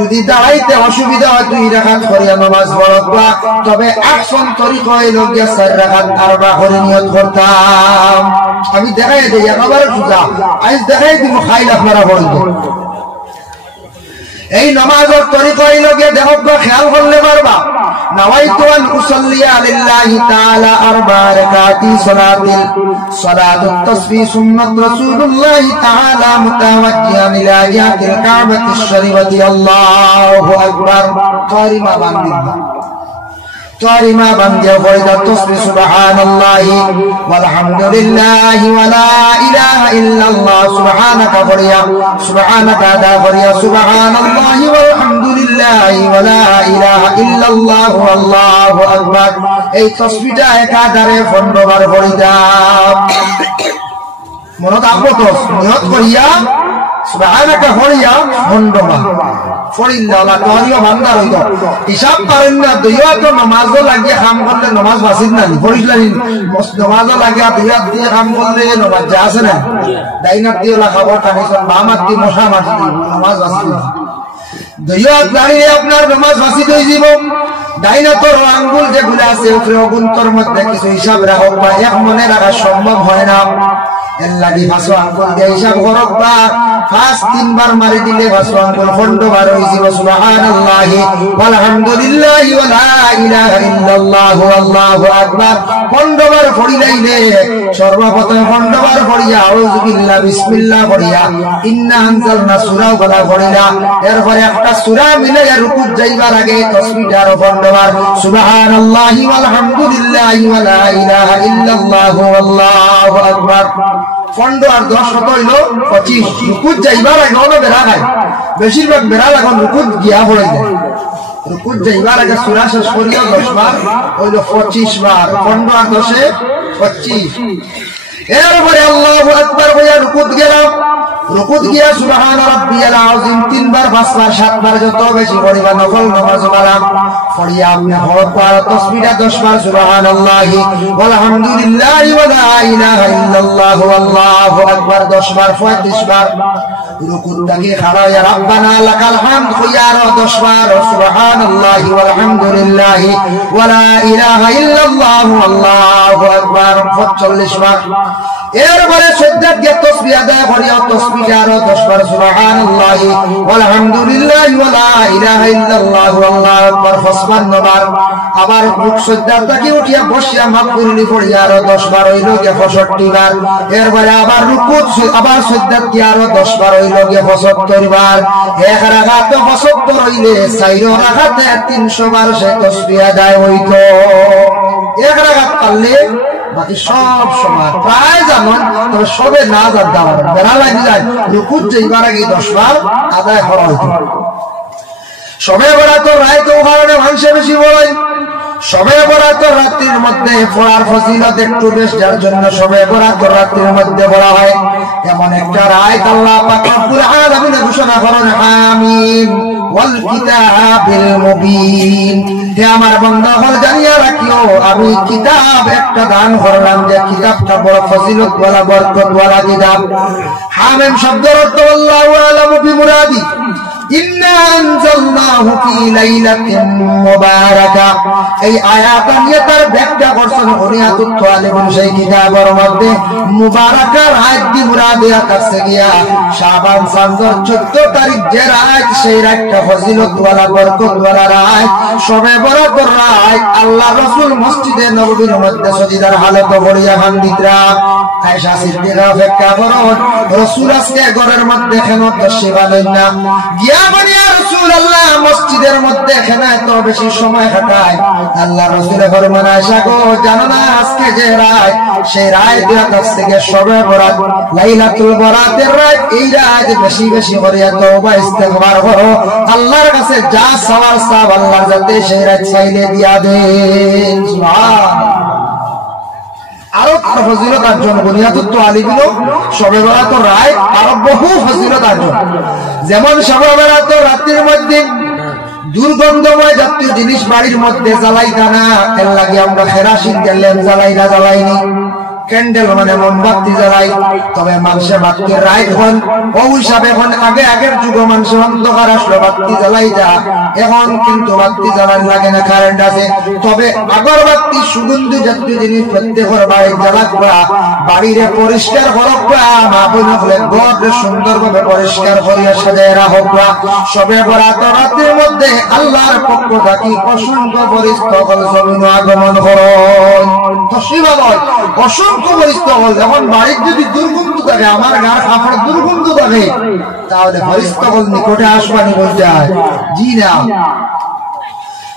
যদি দাঁড়াইতে অসুবিধা হয় 2 রাকাত করিয়া নামাজ পড়বা তবে আহসান তরিকা হইল গিয়া 4 রাকাত আরবা করে নিয়ত করতাম আমি দেখাই দেই একেবারে সুজা আজ দেখাই দিব খাইল আপনারা পড়বেন এই নামাজের তরিকা হইল গিয়া দেখবা খেয়াল করলে পারবা نويت أن أصلي لله تعالى 4 ركعات صلاة التصبيح سنة رسول الله تعالى متوجها إلى جهة الكعبة الشريفة الله أكبر طارما بندي فرد التصبيح سبحان الله والحمد لله ولا إله إلا الله سبحانك فريا سبحانك دا فريا سبحان الله والحمد لله ولا إله إلا الله والله أكبر এই তসবিহটা একাধারে 15 বার পড়িতা মনে থাকবো তো নিয়ত করিয়া সুবহানাকা ফরিয়া 15 বার ফরিল্লাহ আল্লাহ তোরিও বান্দা হইতো হিসাব করেন না দুইয়া তো নামাজও লাগিয়ে কাম করলে নামাজ বাসিত না ফরিল্লাহ নামাজও লাগিয়ে দুইয়া দিয়ে কাম করলে নামাজ যা আছে না ডাইনাত দিয়ে লাগাবো কানিসন বামাত দিয়ে মশা মারছি নামাজ বাসিত দুইয়া দাঁড়িয়ে আপনার নামাজ বাসিত হয়ে যাব ডাইনে তোর আঙ্গুল যেগুলো আছে উপরে অগুন্তর মধ্যে কিছু হিসাব রাখো বা এক মনে রাখা সম্ভব হয় না এর লাগি ভাসো আঙ্গুল দিয়ে হিসাব করক বা ফার্স্ট 3 বার মারি দিলে ভাসো আঙ্গুল খন্ডবার হইছে সুবহানাল্লাহি ওয়ালহামদুলিল্লাহি ওয়া লা ইলাহা ইল্লাল্লাহু আল্লাহু আকবার খন্ডবার পড়িলাইলে সর্বপ্রথম খন্ডবার পড়িয়া আউযু বিল্লাহ বিসমিল্লাহ পড়িয়া ইন্না আনজালনা সূরা বলা পড়িলা এরপরে একটা সূরা মিলাইয়া রুকুত যাইবার আগে তাসবিহ আর খন্ডবার সুবহানাল্লাহি ওয়ালহামদুলিল্লাহি ওয়া লা ইলাহা ইল্লাল্লাহু আল্লাহু আকবার খন্ড আর 10 কত হইল 25 রুকুত যাইবার আগে ওনা বেরা গায় বেশিরভাগ বেরা লাগান রুকুত গিয়া পড়ে যায় রুকুত যাইবার আগে সূরা শেষ করিয়া 10 বার হইল 25 বার খন্ড আর 10 এ 25 এরপরে আল্লাহু আকবার বইয়া রুকুত গেলাম রুকুত গিয়া সুবহান রাব্বিয়াল আযীম 3 বার 5 বার 7 বার যত বেশি পড়িবা নফল নামাজ পড়লাম পড়িয়া আপনি হরফ পড়া তাসবিহটা 10 বার সুবহানাল্লাহি ওয়ালহামদুলিল্লাহি ওয়া লা ইলাহা ইল্লাল্লাহু আল্লাহু আকবার 10 বার 35 বার রুকুত থেকে খাড়া ইয়া রাব্বানা লাকাল হামদ কইয়া 10 বার সুবহানাল্লাহি ওয়ালহামদুলিল্লাহি ওয়া লা ইলাহা ইল্লাল্লাহু আল্লাহু আকবার 45 বার এরপরে সিজদাত গিয়ে তাসবিহ আদায় করিয়া তাসবিহ আর 10 বার সুবহানাল্লাহি ওয়ালহামদুলিল্লাহি ওয়া লা ইলাহা ইল্লাল্লাহু আল্লাহু আকবার 55 বার আবার রুকু সিজদা থেকে উঠিয়া বসিয়া মাগফিরলি পড়িয়া আর 10 বার হইল গিয়ে 65 বার এরপরে আবার রুকু আবার সিজদা কি আর 10 বার হইল গিয়ে 75 বার এক রাকাত 75 হইলে 4 রাকাতে 300 বার সে তাসবিহ আদায় হইতো এক রাকাত পারলে বাকি সব সময় প্রায় যেমন তবে সবে না জানতে পারে বেড়া লাগে যায় রুকুত যাইবার আগে 10 বার আদায় করা হইতো সবে বরাত রাত ওখানে মানুষে বেশি বলে সবে বরাত রাত্রির মধ্যে পড়ার ফজিলত একটু বেশ যার জন্য সবে বরাত রাত্রির মধ্যে বলা হয় এমন একটা রাত আল্লাহ পাক রব্বুল আলামিন ঘোষণা করেন আমিন ওয়াল কিতাবিল মুবিন হে আমার বান্দাগণ জানিয়া রাখিও আমি কিতাব একটা দান করলাম যে কিতাবটা বড় ফজিলত ওয়ালা বরকত ওয়ালা কিতাব হামিম শব্দের অর্থ আল্লাহু আলামু বিমুরাদি ইন্না আনজালনাহু ফি লাইলাতিন মুবারাকা এই আয়াত নিয়ে তার ব্যাখ্যা করছেন হুনিয়াতুত তালিবুন সেই কিতাবের মধ্যে মুবারাকা রাত দি মুরাদিয়া কাছে গিয়া শাবান চাঁদের 14 তারিখ যে রাত সেই রাতটা ফজিলত ওয়ালা বরকত ওয়ালা রাত সবে বরাত রাত আল্লাহ রাসূল মসজিদে নববীর মধ্যে সজিদার হালত পড়িয়া হান্দিতরা আয়েশা সিদ্দিকা ব্যাখ্যা করেন রাসূল আজকে ঘরের মধ্যে কেন তশরিফ আনেন না গিয়া বলি ইয়া রাসূলুল্লাহ মসজিদের মধ্যে কেন এত বেশি সময় কাটায় আল্লাহ রাসূলের ফরমান আয়েশা গো জানো না আজকে যে রাত সেই রাতের কাছ থেকে সবে বরাত লাইলাতুল বরাতের রাত এই রাত বেশি বেশি করিয়া তওবা ইস্তিগফার করো আল্লাহর কাছে যা সওয়াল সব আল্লাহ যাতে সেই রাত চাইলে দিয়া দেন সুবহানাল্লাহ আরো ফজিলত অর্জন বুনিয়াতুত তালিবিন সবে বরাত রাত আরো বহু ফজিলত অর্জন যেমন সবে বরাত রাতের মধ্যে দুর্গন্ধময় জাতীয় জিনিস বাড়ির মধ্যে জ্বালাইতা না এর লাগে আমরা কেরাসিন জ্বালাইনি জ্বালাইনি ক্যান্ডেল মানে মোমবাতি জ্বালাই তবে মানুষের বাতি রাইট হন ও হিসাবে এখন আগের যুগ মানুষের অন্ধকার আসলো বাতি জ্বালাই যা এখন কিন্তু বাতি জ্বালাই লাগে না কারেন্ট আছে তবে আগরবাতি সুগন্ধি জাতীয় জিনিস প্রত্যেকের বাড়ি জ্বালাকবা বাড়িরে পরিষ্কার করবা মা বোন হলে ঘরে সুন্দরভাবে পরিষ্কার করিয়া সাজায় রাখবা সবে বরাত রাতের মধ্যে আল্লাহর পক্ষ থাকি অসংখ্য পরিস্থিতি জমিন আগমন করুন তসবিহ বল অসংখ্য পরিস্থিতি যখন বাড়ির যদি দুর্গন্ধ থাকে আমার গার কাপড় দুর্গন্ধ থাকে তাহলে পরিস্থিতি নিকটে আসবানি বলতে হয় জি না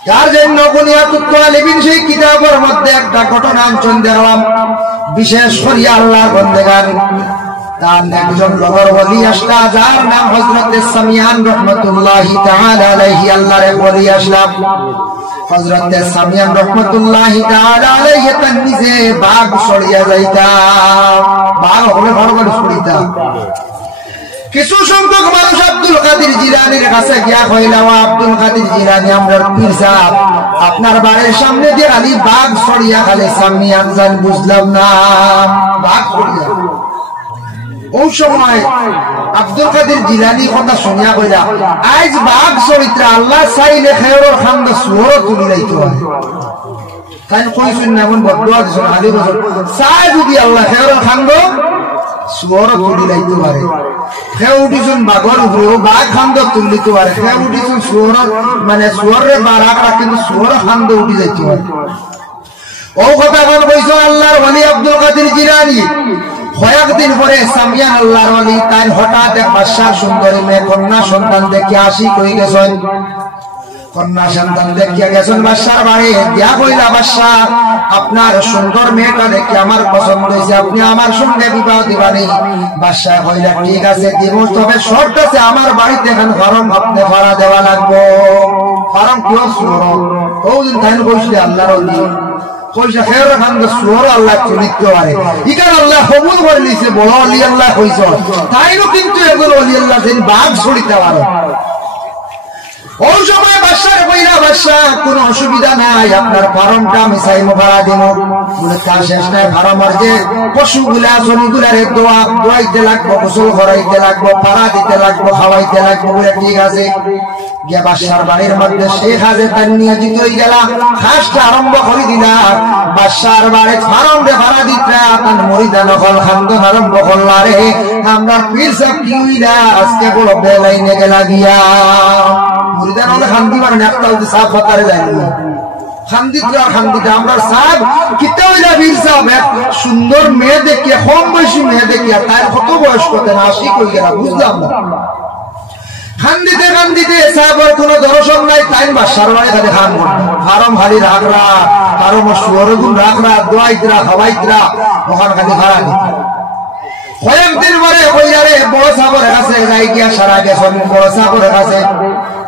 যার জন্য বুনিয়াতুত তালিবিন সেই কিতাবের মধ্যে একটা ঘটনা আনছেন দেখলাম বিশেষ করে আল্লাহর বান্দাগান তার একজন লগর ওলি আসলা যার নাম হযরত সামিয়ান রাহমাতুল্লাহি তাআলা আলাইহি আল্লাহর এক ওলি আসলাম হযরত সামিয়ান রাহমাতুল্লাহি তাআলা আলাইহি তার নিজে বাঘ ছড়িয়া যাইতা বাঘ হলে বড় বড় ছড়িতা কিছু সংখ্যক মানুষ আব্দুল কাদের জিলানীর কাছে গিয়া কইলা ও আব্দুল কাদের জিলানী আমরার পীর সাহেব আপনার বাড়ির সামনে দিয়ে খালি বাঘ ছড়িয়া খালি সামিয়ান জান বুঝলাম না বাঘ ছড়িয়া ওই সময় আব্দুল কাদের জিলানী কথা শুনিয়া কইরা আজ বাঘ চরিত্র আল্লাহ চাইলে খেয়রের খান্দ সুর তুলি যাইতে হয় তাই কইছেন না এমন বদুয়া দিছেন আলী বছর চাই যদি আল্লাহ খেয়রের খান্দ সুর তুলি যাইতে পারে খেয়ে উঠিছেন বাঘর উপরে ও বাঘ খান্দ তুলিতে পারে খেয়ে উঠিছেন সুর মানে সুরে বাঘ কিন্তু সুর খান্দ উঠি যাইতে পারে ও কথা কোন কইছো আল্লাহর ওলি আব্দুল কাদের জিলানী কয়েকদিন পরে সামিয়ান আল্লাহর ওলি তাই হঠাৎ এক বাদশার সুন্দরী মেয়ে কন্যা সন্তান দেখে আশিক হয়ে গেছেন কন্যা সন্তান দেখিয়া গেছেন বাদশার বাড়ি দিয়া কইলা বাদশা আপনার সুন্দর মেয়েটা দেখে আমার পছন্দ হয়েছে আপনি আমার সঙ্গে বিবাহ দিবানি বাদশা কইলা ঠিক আছে দিব তবে শর্ত আছে আমার বাড়িতে এখন ফার্ম আপনি ভাড়া দেওয়া লাগবো ফার্ম কেউ শুনো ওদিন তাই কইছিল আল্লাহর ওলি কইছে খেয়র খান্দ সুর আল্লাহ চরিত্র পারে ইকার আল্লাহ কবুল করে নিছে বড় ওলি আল্লাহ কইছ তাইও কিন্তু এগুলো ওলি আল্লাহ যেন বাঘ ছড়িতে পারে ওই সময় বাদশার কইলা বাদশা কোনো অসুবিধা নাই আপনার ফার্মটা আমি চাইবো ভাড়া দেব বলে কাজ শেষ নাই ফার্মের যে পশুগুলা জমিগুলারে দোয়াইতে লাগবো গোসল করাইতে লাগবো ভাড়া দিতে লাগবো খাওয়াইতে লাগবো বলে ঠিক আছে গিয়া বাদশার বাড়ির মধ্যে সেই কাজে তার নিয়োজিত হয়ে গেলা কাজটা আরম্ভ করে দিলা বাদশার বাড়ি ফার্মে ভাড়া দিতা তার মরিদা নকল খান্দন আরম্ভ করলা রে আমরা পীর সাহেব কি হইলা আজকে বড় বেলাইনে গেলা গিয়া মরিদা নকল খান্দি মানে একটা সাফ হতারে যায়নি আমরা সাহেব কিতা হইলা পীর সাহেব সুন্দর মেয়ে দেখিয়া কম বয়সী মেয়ে দেখিয়া তার কত বয়স কত না আশিক হয়ে গেলা বুঝলাম না খান্দিতে খান্দিতে সাহেবের কোন দর্শন নাই তাই বাদশার বাড়ি খালি খান ফার্ম খালি রাখরা ফার্ম সুরগুন রাখরা দোয়াইতরা খাওয়াইতরা ওখান খালি ভাড়া দিত কয়েকদিন পরে কইয়ারে বড় সাহেবের কাছে যাই গিয়া সারা গেছেন বড় সাহেবের কাছে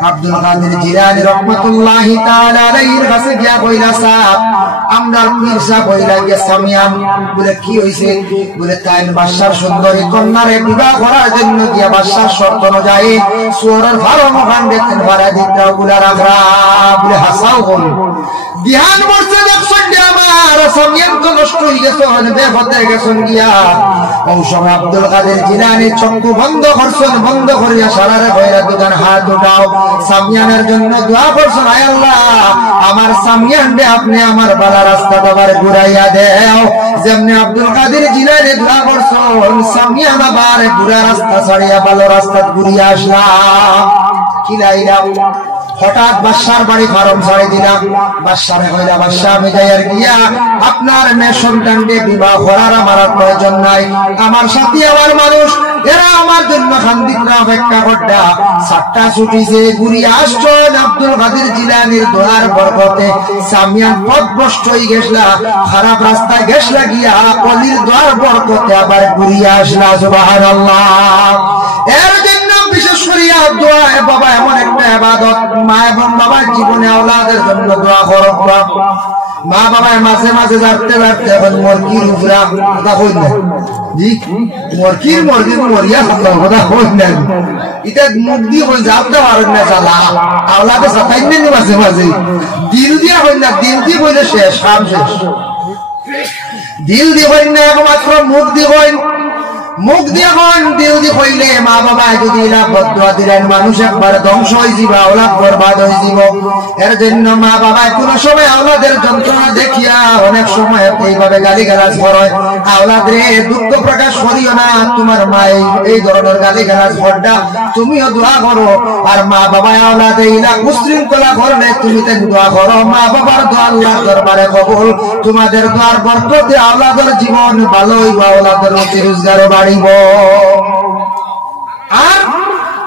আব্দুল কাদের জিলানী রাহমাতুল্লাহি তাআলা আলাইহির কাছে গিয়া কইলা সাহেব আমরার পীর সাহেব কইলা গিয়া সামিয়ান বলে কি হইছে বলে তাই বাদশার সুন্দরী কন্যারে বিবাহ করার জন্য গিয়া বাদশার শর্ত অনুযায়ী সুরের ফার্ম ওখান দেখতেন ভাড়া দিতে ওগুলা রাখরা বলে হাসাও বল ধ্যান বলছে দেখছেন আমার সামিয়ান তো নষ্ট হয়ে গেছে বেফতে গেছেন গিয়া ওই সময় আব্দুল কাদের জিলানী চক্ষু বন্ধ করছেন বন্ধ করিয়া সারারে কইরা দুজন হাত উঠাও সামিয়ানের জন্য দোয়া করছেন আয় আল্লাহ আমার সামিয়ানরে আপনি আমার বালা রাস্তা আবার ঘুরাইয়া দেও যেমনি আব্দুল কাদের জিলানী দোয়া করছেন সামিয়ান আবার ঘুরা রাস্তা ছাড়িয়া ভালো রাস্তা ঘুরিয়া আসলাম কিলাইলাম হঠাৎ বাদশার বাড়ি ফার্ম ছাড়ি দিলাম বাদশারে কইলা বাদশা আমি যাই আর গিয়া আপনার মেয়ে সন্তানকে বিবাহ করার আমার প্রয়োজন নাই আমার সাথে আমার মানুষ এরা আমার জন্য খান্দিকরা অপেক্ষা করটা সাতটা ছুটিছে ঘুরিয়ে আসছেন আব্দুল কাদের জিলানীর দোয়ার বরকতে সামিয়ান পথভ্রষ্ট হয়ে গেছলা খারাপ রাস্তায় গেছলা গিয়া অলির দোয়ার বরকতে আবার ঘুরিয়ে আসলা সুবহানাল্লাহ এর জন্য বিশেষ করিয়া দোয়া বাবা এমন একটা ইবাদত মা এবং বাবার জীবনে আওলাদের জন্য দোয়া করো মা বাবা মাঝে মাঝে যাতে যাতে এখন মুরগির উপরা কথা কই না জি মুরগির মরিয়া কথা কই না এটা মুখ দিয়ে কই যাতে পারেন না চালা আওলাদে সাতাইন নি মাঝে মাঝে দিল দিয়া কই না দিল দিয়ে কইলে শেষ কাম শেষ দিল দিয়ে কই না একমাত্র মুখ দিয়ে কই মুখ দিয়ে কন দিল দিয়ে কইলে মা বাবা যদি এরা বদদোয়া দিলেন মানুষ একবার ধ্বংস হয়ে যাবে আওলাদ বরবাদ হয়ে যাব এর জন্য মা বাবা কোনো সময় আওলাদের যন্ত্রণা দেখিয়া অনেক সময় এইভাবে গালিগালাজ করে আওলাদ রে দুঃখ প্রকাশ করিও না তোমার মা এই ধরনের গালিগালাজ করডা তুমিও দোয়া করো আর মা বাবা আওলাদ এইলা উশৃঙ্খলা করলে তুমি তেন দোয়া করো মা বাবার দোয়া আল্লাহর দরবারে কবুল তোমাদের দোয়ার বরকতে আওলাদের জীবন ভালো হইব আওলাদের রোজগার বাড়িব আর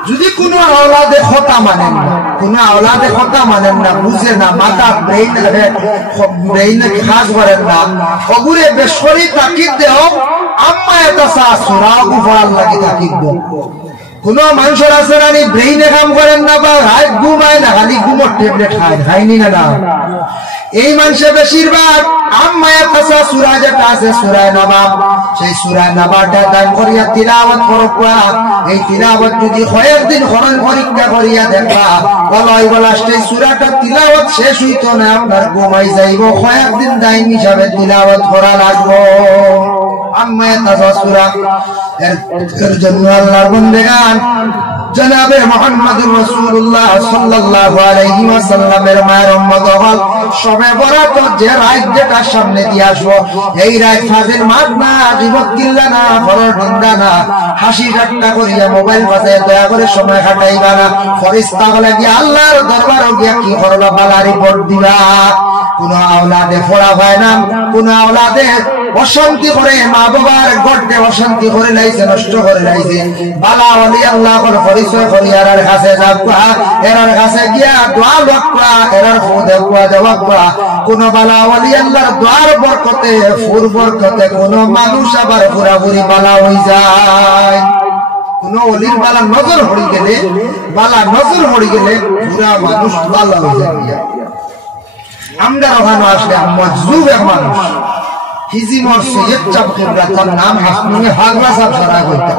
যদি কোনো আওলাদে কথা মানেন না কোনো আওলাদে কথা মানেন না বুঝে না মাথা ব্রেইন খাস করেন না ওগুরে বেসরি তাকিদ দেও আম্মা এটা সুরা গুফার লাগি তাকিদ দেও কোন মানুষের আছে না ব্রেইনে কাম করেন না বা রাত ঘুমায় না খালি ঘুমোর ট্যাবলেট খায় খায়নি না না এই মানুষের বেশিরভাগ আম্মায়া কাসা সূরা যেটা আছে সূরা নবাব সেই সূরা নবাবটা দান করিয়া তিলাওয়াত করবা এই তিলাওয়াত যদি কয়েকদিন খরচ পরীক্ষা করিয়া দেখবা বলাই বলাস্টে সূরাটা তিলাওয়াত শেষ হইতো না আপনার ঘুমাই যাইব কয়েকদিন দাইম হিসাবে তিলাওয়াত করা লাগবে আম্মায়া কাসা সূরা এর জন্য আল্লাহর বান্দাগান জনাবে মুহাম্মদুর রাসূলুল্লাহ সাল্লাল্লাহু আলাইহি ওয়াসাল্লামের মায়ের উম্মত হল সবে বরাত যে রাত যেটা সামনে দিয়ে আসবো এই রাত ফাজিল মাত না গীবত কিল্লা না ফরজ নিন্দা না হাসি ঠাট্টা করিয়া মোবাইল বাজায় দয়া করে সময় কাটাইবা না ফেরেশতা বলে গিয়ে আল্লাহর দরবারে গিয়া কি করবা বালা রিপোর্ট দিবা কোন আওলাদে ফোড়া হয় না কোন আওলাদে অশান্তি করে মা বাবার গড়ে অশান্তি করে লাইছে নষ্ট করে লাইছে বালা ওলি আল্লাহর পরিচয় করিয়ার কাছে যাবা এরার কাছে গিয়া দোয়া লক্কা এরার ফুদে কুয়া জবাব করা কোন বালা ওলি আল্লাহর দোয়ার বরকতে ফুর বরকতে কোন মানুষ আবার পুরাপুরি বালা হয়ে যায় কোন ওলির বালা নজর হয়ে গেলে পুরা মানুষ বালা হয়ে যায় আমরা ওখানে আসলে মজলুব এক মানুষ হিজিমর সৈয়দ চাপ কিবলা তার নাম হাসনুমে ফাগলা সাহেব সারা কইতা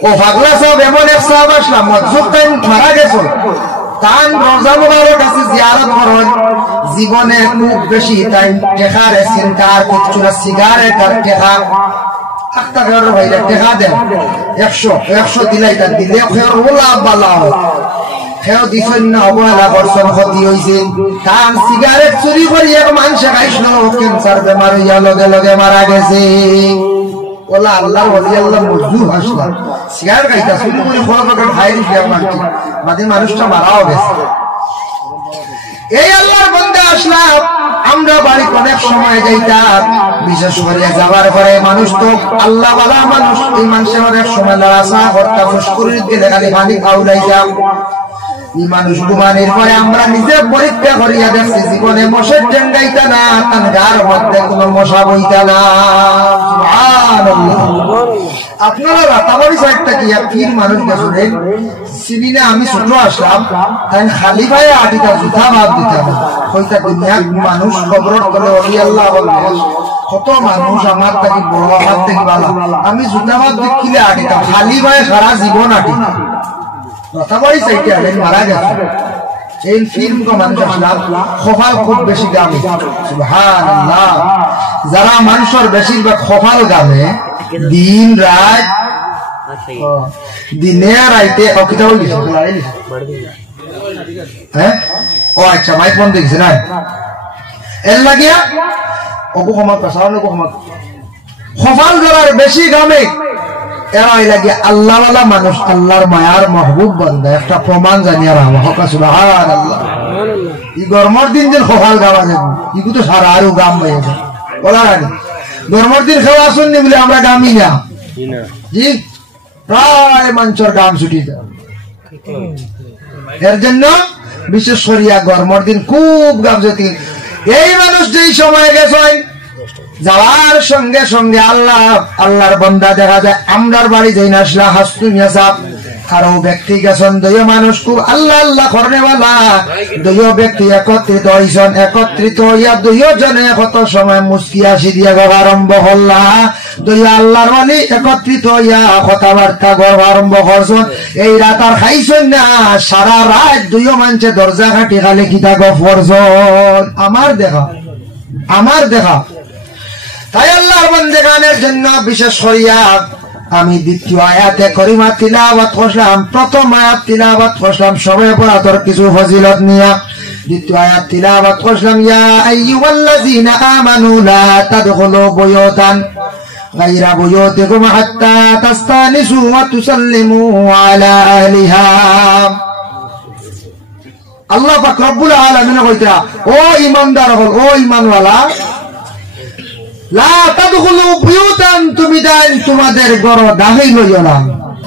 ও ফাগলা সাহেব এমন এক সাহেব আসলাম মজলুব তাই মারা গেছে তান রোজা মুবারক কাছে জিয়ারত করেন জীবনে খুব বেশি তাই টেকার চিন্তা আর কিছু না সিগারেট আর টেকা একটা ঘর ভাইরা টেকা দেন 100 দিলাই তার দিলে খের ওলা বালা খেও দিছেন না অবহেলা করছেন ক্ষতি হইছে তান সিগারেট চুরি করি এক মানুষ খাইছিল ক্যান্সার বেমার হইয়া লগে লগে মারা গেছে ওলা আল্লাহর ওলি আল্লাহ মজদুর হাসলা সিগারেট খাইতা চুরি করে খোলা পাকা খাই দিছে মাঝে মানুষটা মারাও গেছে এই আল্লাহর বান্দা আসলাম আমরা বাড়ি অনেক সময় যাইতাম বিশেষ করে যাবার পরে মানুষ তো আল্লাহ ওয়ালা মানুষ এই মানুষের অনেক সময় লড়াচড়া করতাম ফুসকুরির দিলে খালি পানি খাওয়াইতাম এই মানুষ ঘুমানোর পরে আমরা নিজে পরীক্ষা করিয়া দেখছি জীবনে মশার টেঙ্গাইতা না তার গার মধ্যে কোনো মশা বইতা না আপনারা রাতাবাড়ি সাইডটা কি পীর মানুষ গেছিলেন সিবিনে আমি ছোট আসলাম তাই খালি ভাইয়ে আটিটা জুতা ভাব দিতাম হইতা দুনিয়ার মানুষ খবর করে অলি আল্লাহ বলবেন কত মানুষ আমার থেকে বড় আমার থেকে ভালো আমি জুতা ভাব দেখিলে আটিতাম খালি ভাইয়ে সারা জীবন আটিতাম রাতাবাড়ি সাইডে আলেন মারা গেছে এই ফিল্ম কো মানুষ আসলাম খফাল খুব বেশি দামি সুবহানাল্লাহ যারা মানুষের বেশিরভাগ খফাল গামে দিন রাত দিনে রাইতে অকিতা হয়ে গেছে হ্যাঁ ও আচ্ছা মাইক বন্ধ দেখছে না এর লাগিয়া ওকো ক্ষমা পেশানো ক্ষমা খফাল যারা বেশি গামে এরাই লাগে আল্লাহওয়ালা মানুষ আল্লাহর মায়ার মাহবুব বান্দা একটা প্রমাণ জানিয়ে রাখা সুবহানাল্লাহ এই গরমের দিন যে খফাল গাওয়া যাবে ইগু তো সারা আরো গাম হয়ে যায় বলা রানি গরমের দিন খাওয়া শুননি বলে আমরা গামি না জি প্রায় মানুষের গাম ছুটি যায় এর জন্য বিশেষ করিয়া গরমের দিন খুব গাম যেতে এই মানুষ যেই সময় গেছে যাওয়ার সঙ্গে সঙ্গে আল্লাহর বান্দা দেখা যায় আমরার বাড়ি যাই না আসলা হাসতুমিয়া সাহেব আরো ব্যক্তি গেছেন দুই মানুষ খুব আল্লাহ আল্লাহ করেওয়ালা দুই ব্যক্তি একত্রিত হইয়া দুইজনে কত সময় মুস্কি আসি দিয়া গব আরম্ভ হল্লা দুই আল্লাহর ওয়ালি একত্রিত হইয়া কথাবার্তা গব আরম্ভ করছেন এই রাত আর খাইছেন না সারা রাত দুই মানুষে দরজা কাটি খালি কিতা গপ করছেন আমার দেখা তাই আল্লাহর বান্দাগানের জন্য বিশেষ করিয়া আমি দ্বিতীয় আয়াতে করিমা তিলাওয়াত করলাম প্রথম আয়াত তিলাওয়াত করলাম সবে বরাতর কিছু ফজিলত নিয়া দ্বিতীয় আয়াত তিলাওয়াত করলাম ইয়া আইয়ুহাল্লাযীনা আমানু লা তাদখুলু বুয়ুতান গায়রা বুয়ুতিকুম হাত্তা তাস্তানিসু ওয়া তুসাল্লিমু আলা আহলিহা আল্লাহ পাক রব্বুল আলামিন কইতা ও ঈমানদার হল ও ঈমানওয়ালা লা তাদখুলু বুয়ুতান তুমি দান তোমাদের ঘর দাখিল হইও না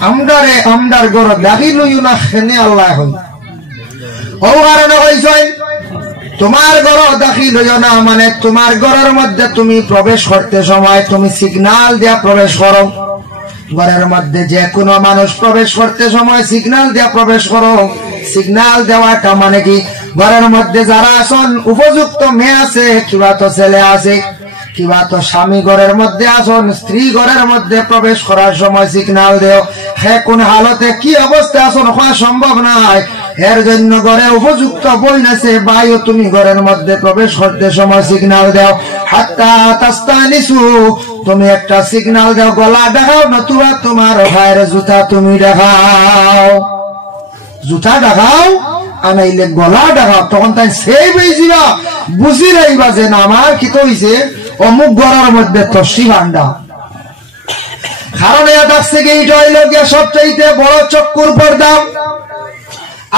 আমদার ঘর দাখিল হইও না খেনে আল্লাহ কই ও কারণে কইছেন তোমার ঘর দাখিল হইও না মানে তোমার ঘরের মধ্যে তুমি প্রবেশ করতে সময় তুমি সিগন্যাল দিয়া প্রবেশ করো ঘরের মধ্যে যে কোনো মানুষ প্রবেশ করতে সময় সিগন্যাল দিয়া প্রবেশ করো সিগন্যাল দেওয়াটা মানে কি ঘরের মধ্যে যারা আছেন উপযুক্ত মেয়ে আছে কিবা তো ছেলে আছে কিবা তো স্বামী ঘরের মধ্যে আসুন স্ত্রী ঘরের মধ্যে প্রবেশ করার সময় সিগন্যাল দেও হে কোন হালতে কি অবস্থা আসুন হওয়া সম্ভব নয় এর জন্য ঘরে উপযুক্ত বই আছে বাইও তুমি ঘরের মধ্যে প্রবেশ করতে সময় সিগন্যাল দেও হাত্তা তাস্তানিসু, তুমি একটা সিগন্যাল দাও, গলা দেখাও, নতুবা তোমার ভাইয়ের জুতা তুমি দেখাও, জুতা দেখাও আনাইলে গলা দেখাও। তখন তাই সেই বেজিবা বুঝি রাইবা যে না আমার কি তো হইছে অমুক গড়ার মধ্যে তসি ভান্ডা। কারণ এটা থেকে এইটা হইল গিয়া সবচাইতে বড় চক্ষুর পর্দা।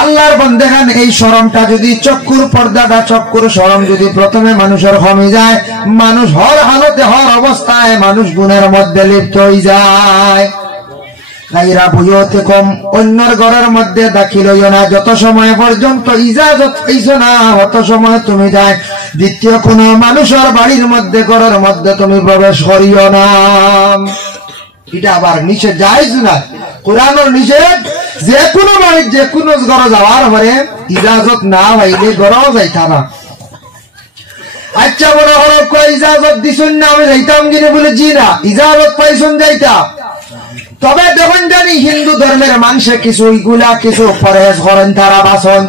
আল্লাহর বন্দেগান এই শরমটা যদি চক্ষুর পর্দাটা, চক্ষুর শরম যদি প্রথমে মানুষের কমে যায়, মানুষ হর হালতে হর অবস্থায় মানুষ গুণের মধ্যে লিপ্ত হয়ে যায়। গায়রা বুয়ুতে কম, অন্যর ঘরের মধ্যে দাখিল হইও না যত সময় পর্যন্ত ইজাজত পাইছো না, অত সময় তুমি যায় দ্বিতীয় কোন মানুষের বাড়ির মধ্যে ঘরের মধ্যে তুমি প্রবেশ করিও না। এটা আবার নিষেধ, জায়েজ না, কোরআনের নিষেধ। যে কোনো বাড়ির যে কোনো ঘরে যাওয়ার পরে ইজাজত না পাইলে ঘরেও যাইতা না। আচ্ছা বড় হলো কই ইজাজত দিছুন না, আমি যাইতাম কিনে বলে জি না, ইজাজত পাইছুন যাইতা। তবে যখন জানি হিন্দু ধর্মের মানুষে কিছু ইগুলা কিছু পরহেজ করেন, তারা বাসন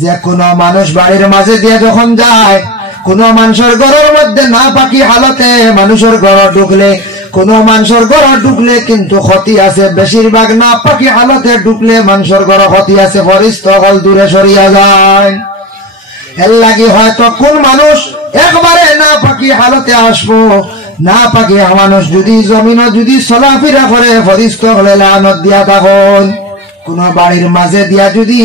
যে কোনো মানুষ বাড়ির মাঝে দিয়ে যখন যায়, কোন মানুষের ঘরের মধ্যে না পাকি হালতে মানুষের ঘর ঢুকলে, কোন মানুষের ঘর ঢুকলে কিন্তু ক্ষতি আছে, বেশিরভাগ না পাকি হালতে ঢুকলে মানুষের ঘর ক্ষতি আছে, ফরিস্ত হল দূরে সরিয়া যায়। এর লাগে হয়তো কোন মানুষ একবারে না পাকি হালতে আসবো, না পাকি মানুষ যদি জমিন যদি চলাফেরা করে ফরিস্ত হলে লানত দিয়া তখন কোন বাড়ির মাঝে দিয়া যদি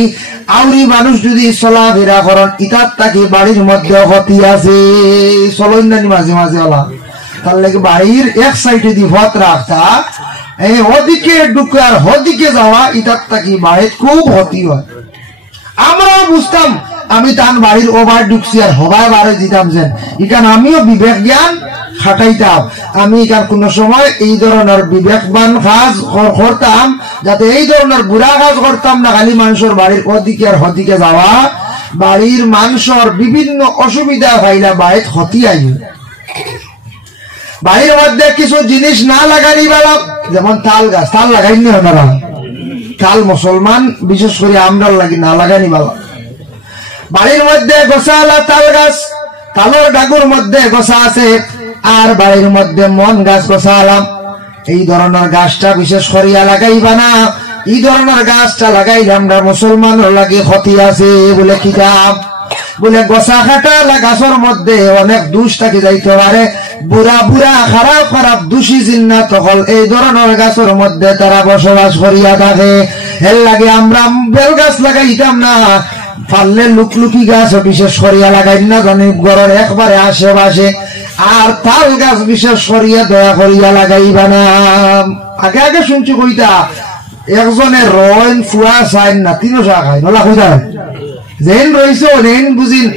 আউরি মানুষ যদি চলাফেরা করেন, ইটার তাকে বাড়ির মধ্যে ক্ষতি আছে, চলইন নানি মাঝে মাঝে ওলা। তার লাগে বাড়ির এক সাইডে দি ভত রাখতা, এই ওদিকে ঢুকে আর ওদিকে যাওয়া, ইটার তাকে বাড়ির খুব ক্ষতি হয়। আমরাও বুঝতাম, আমি তান বাড়ির ওভার ঢুকছি আর হবায় বাড়ি দিতাম যেন, ইকান আমিও বিবেক জ্ঞান খাটাইতাম। আমি এখান কোন সময় এই ধরনের বিবেকবান কাজ করতাম, যাতে এই ধরনের বুড়া কাজ করতাম না, খালি মানুষের বাড়ির ওদিকে আর হদিকে যাওয়া, বাড়ির মানুষের বিভিন্ন অসুবিধা পাইলা বাড়ির ক্ষতি আইব। বাড়ির মধ্যে কিছু জিনিস না লাগানি বেলা, যেমন তাল গাছ, তাল লাগাইনি ওনারা, তাল মুসলমান বিশেষ করে আমরা লাগি না লাগানি বেলা। বাড়ির মধ্যে গোসালা তাল গাছ, তালের ডাগুর মধ্যে গোসা আছে, আর বাড়ির মধ্যে মন গাছ গোসালাম, এই ধরনের গাছটা বিশেষ করিয়া লাগাইবা না। এই ধরনের গাছটা লাগাইলে আমরা মুসলমানের লাগে ক্ষতি আছে বলে কিতাব বলে, গোসা কাটা গাছের মধ্যে অনেক দোষ থাকি যাইতে পারে, বুড়া বুড়া খারাপ খারাপ দোষী জিন্নাত হল এই ধরনের গাছের মধ্যে তারা বসবাস করিয়া থাকে। এর লাগে আমরা বেল গাছ লাগাইতাম না, পারলে লুকলুকি গাছ বিশেষ করিয়া লাগাই না, জানি ঘরের একবারে আশেপাশে। আর তাল গাছ বিশেষ করিয়া দয়া করিয়া লাগাইবা না। আগে আগে শুনছি কইতা একজনের রইন ফুয়া চাইন না তিনও চা খাই নলা কইতা, যেন রয়েছে ওদিন বুঝিন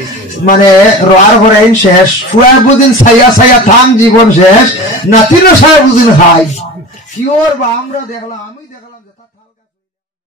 মানে রোয়ার পরে শেষ, ফুয়ার বুঝিন ছাইয়া ছাইয়া থাম জীবন শেষ, না তিনও চা বুঝিন খাই। কি ওর বা আমরা দেখলাম, আমি দেখলাম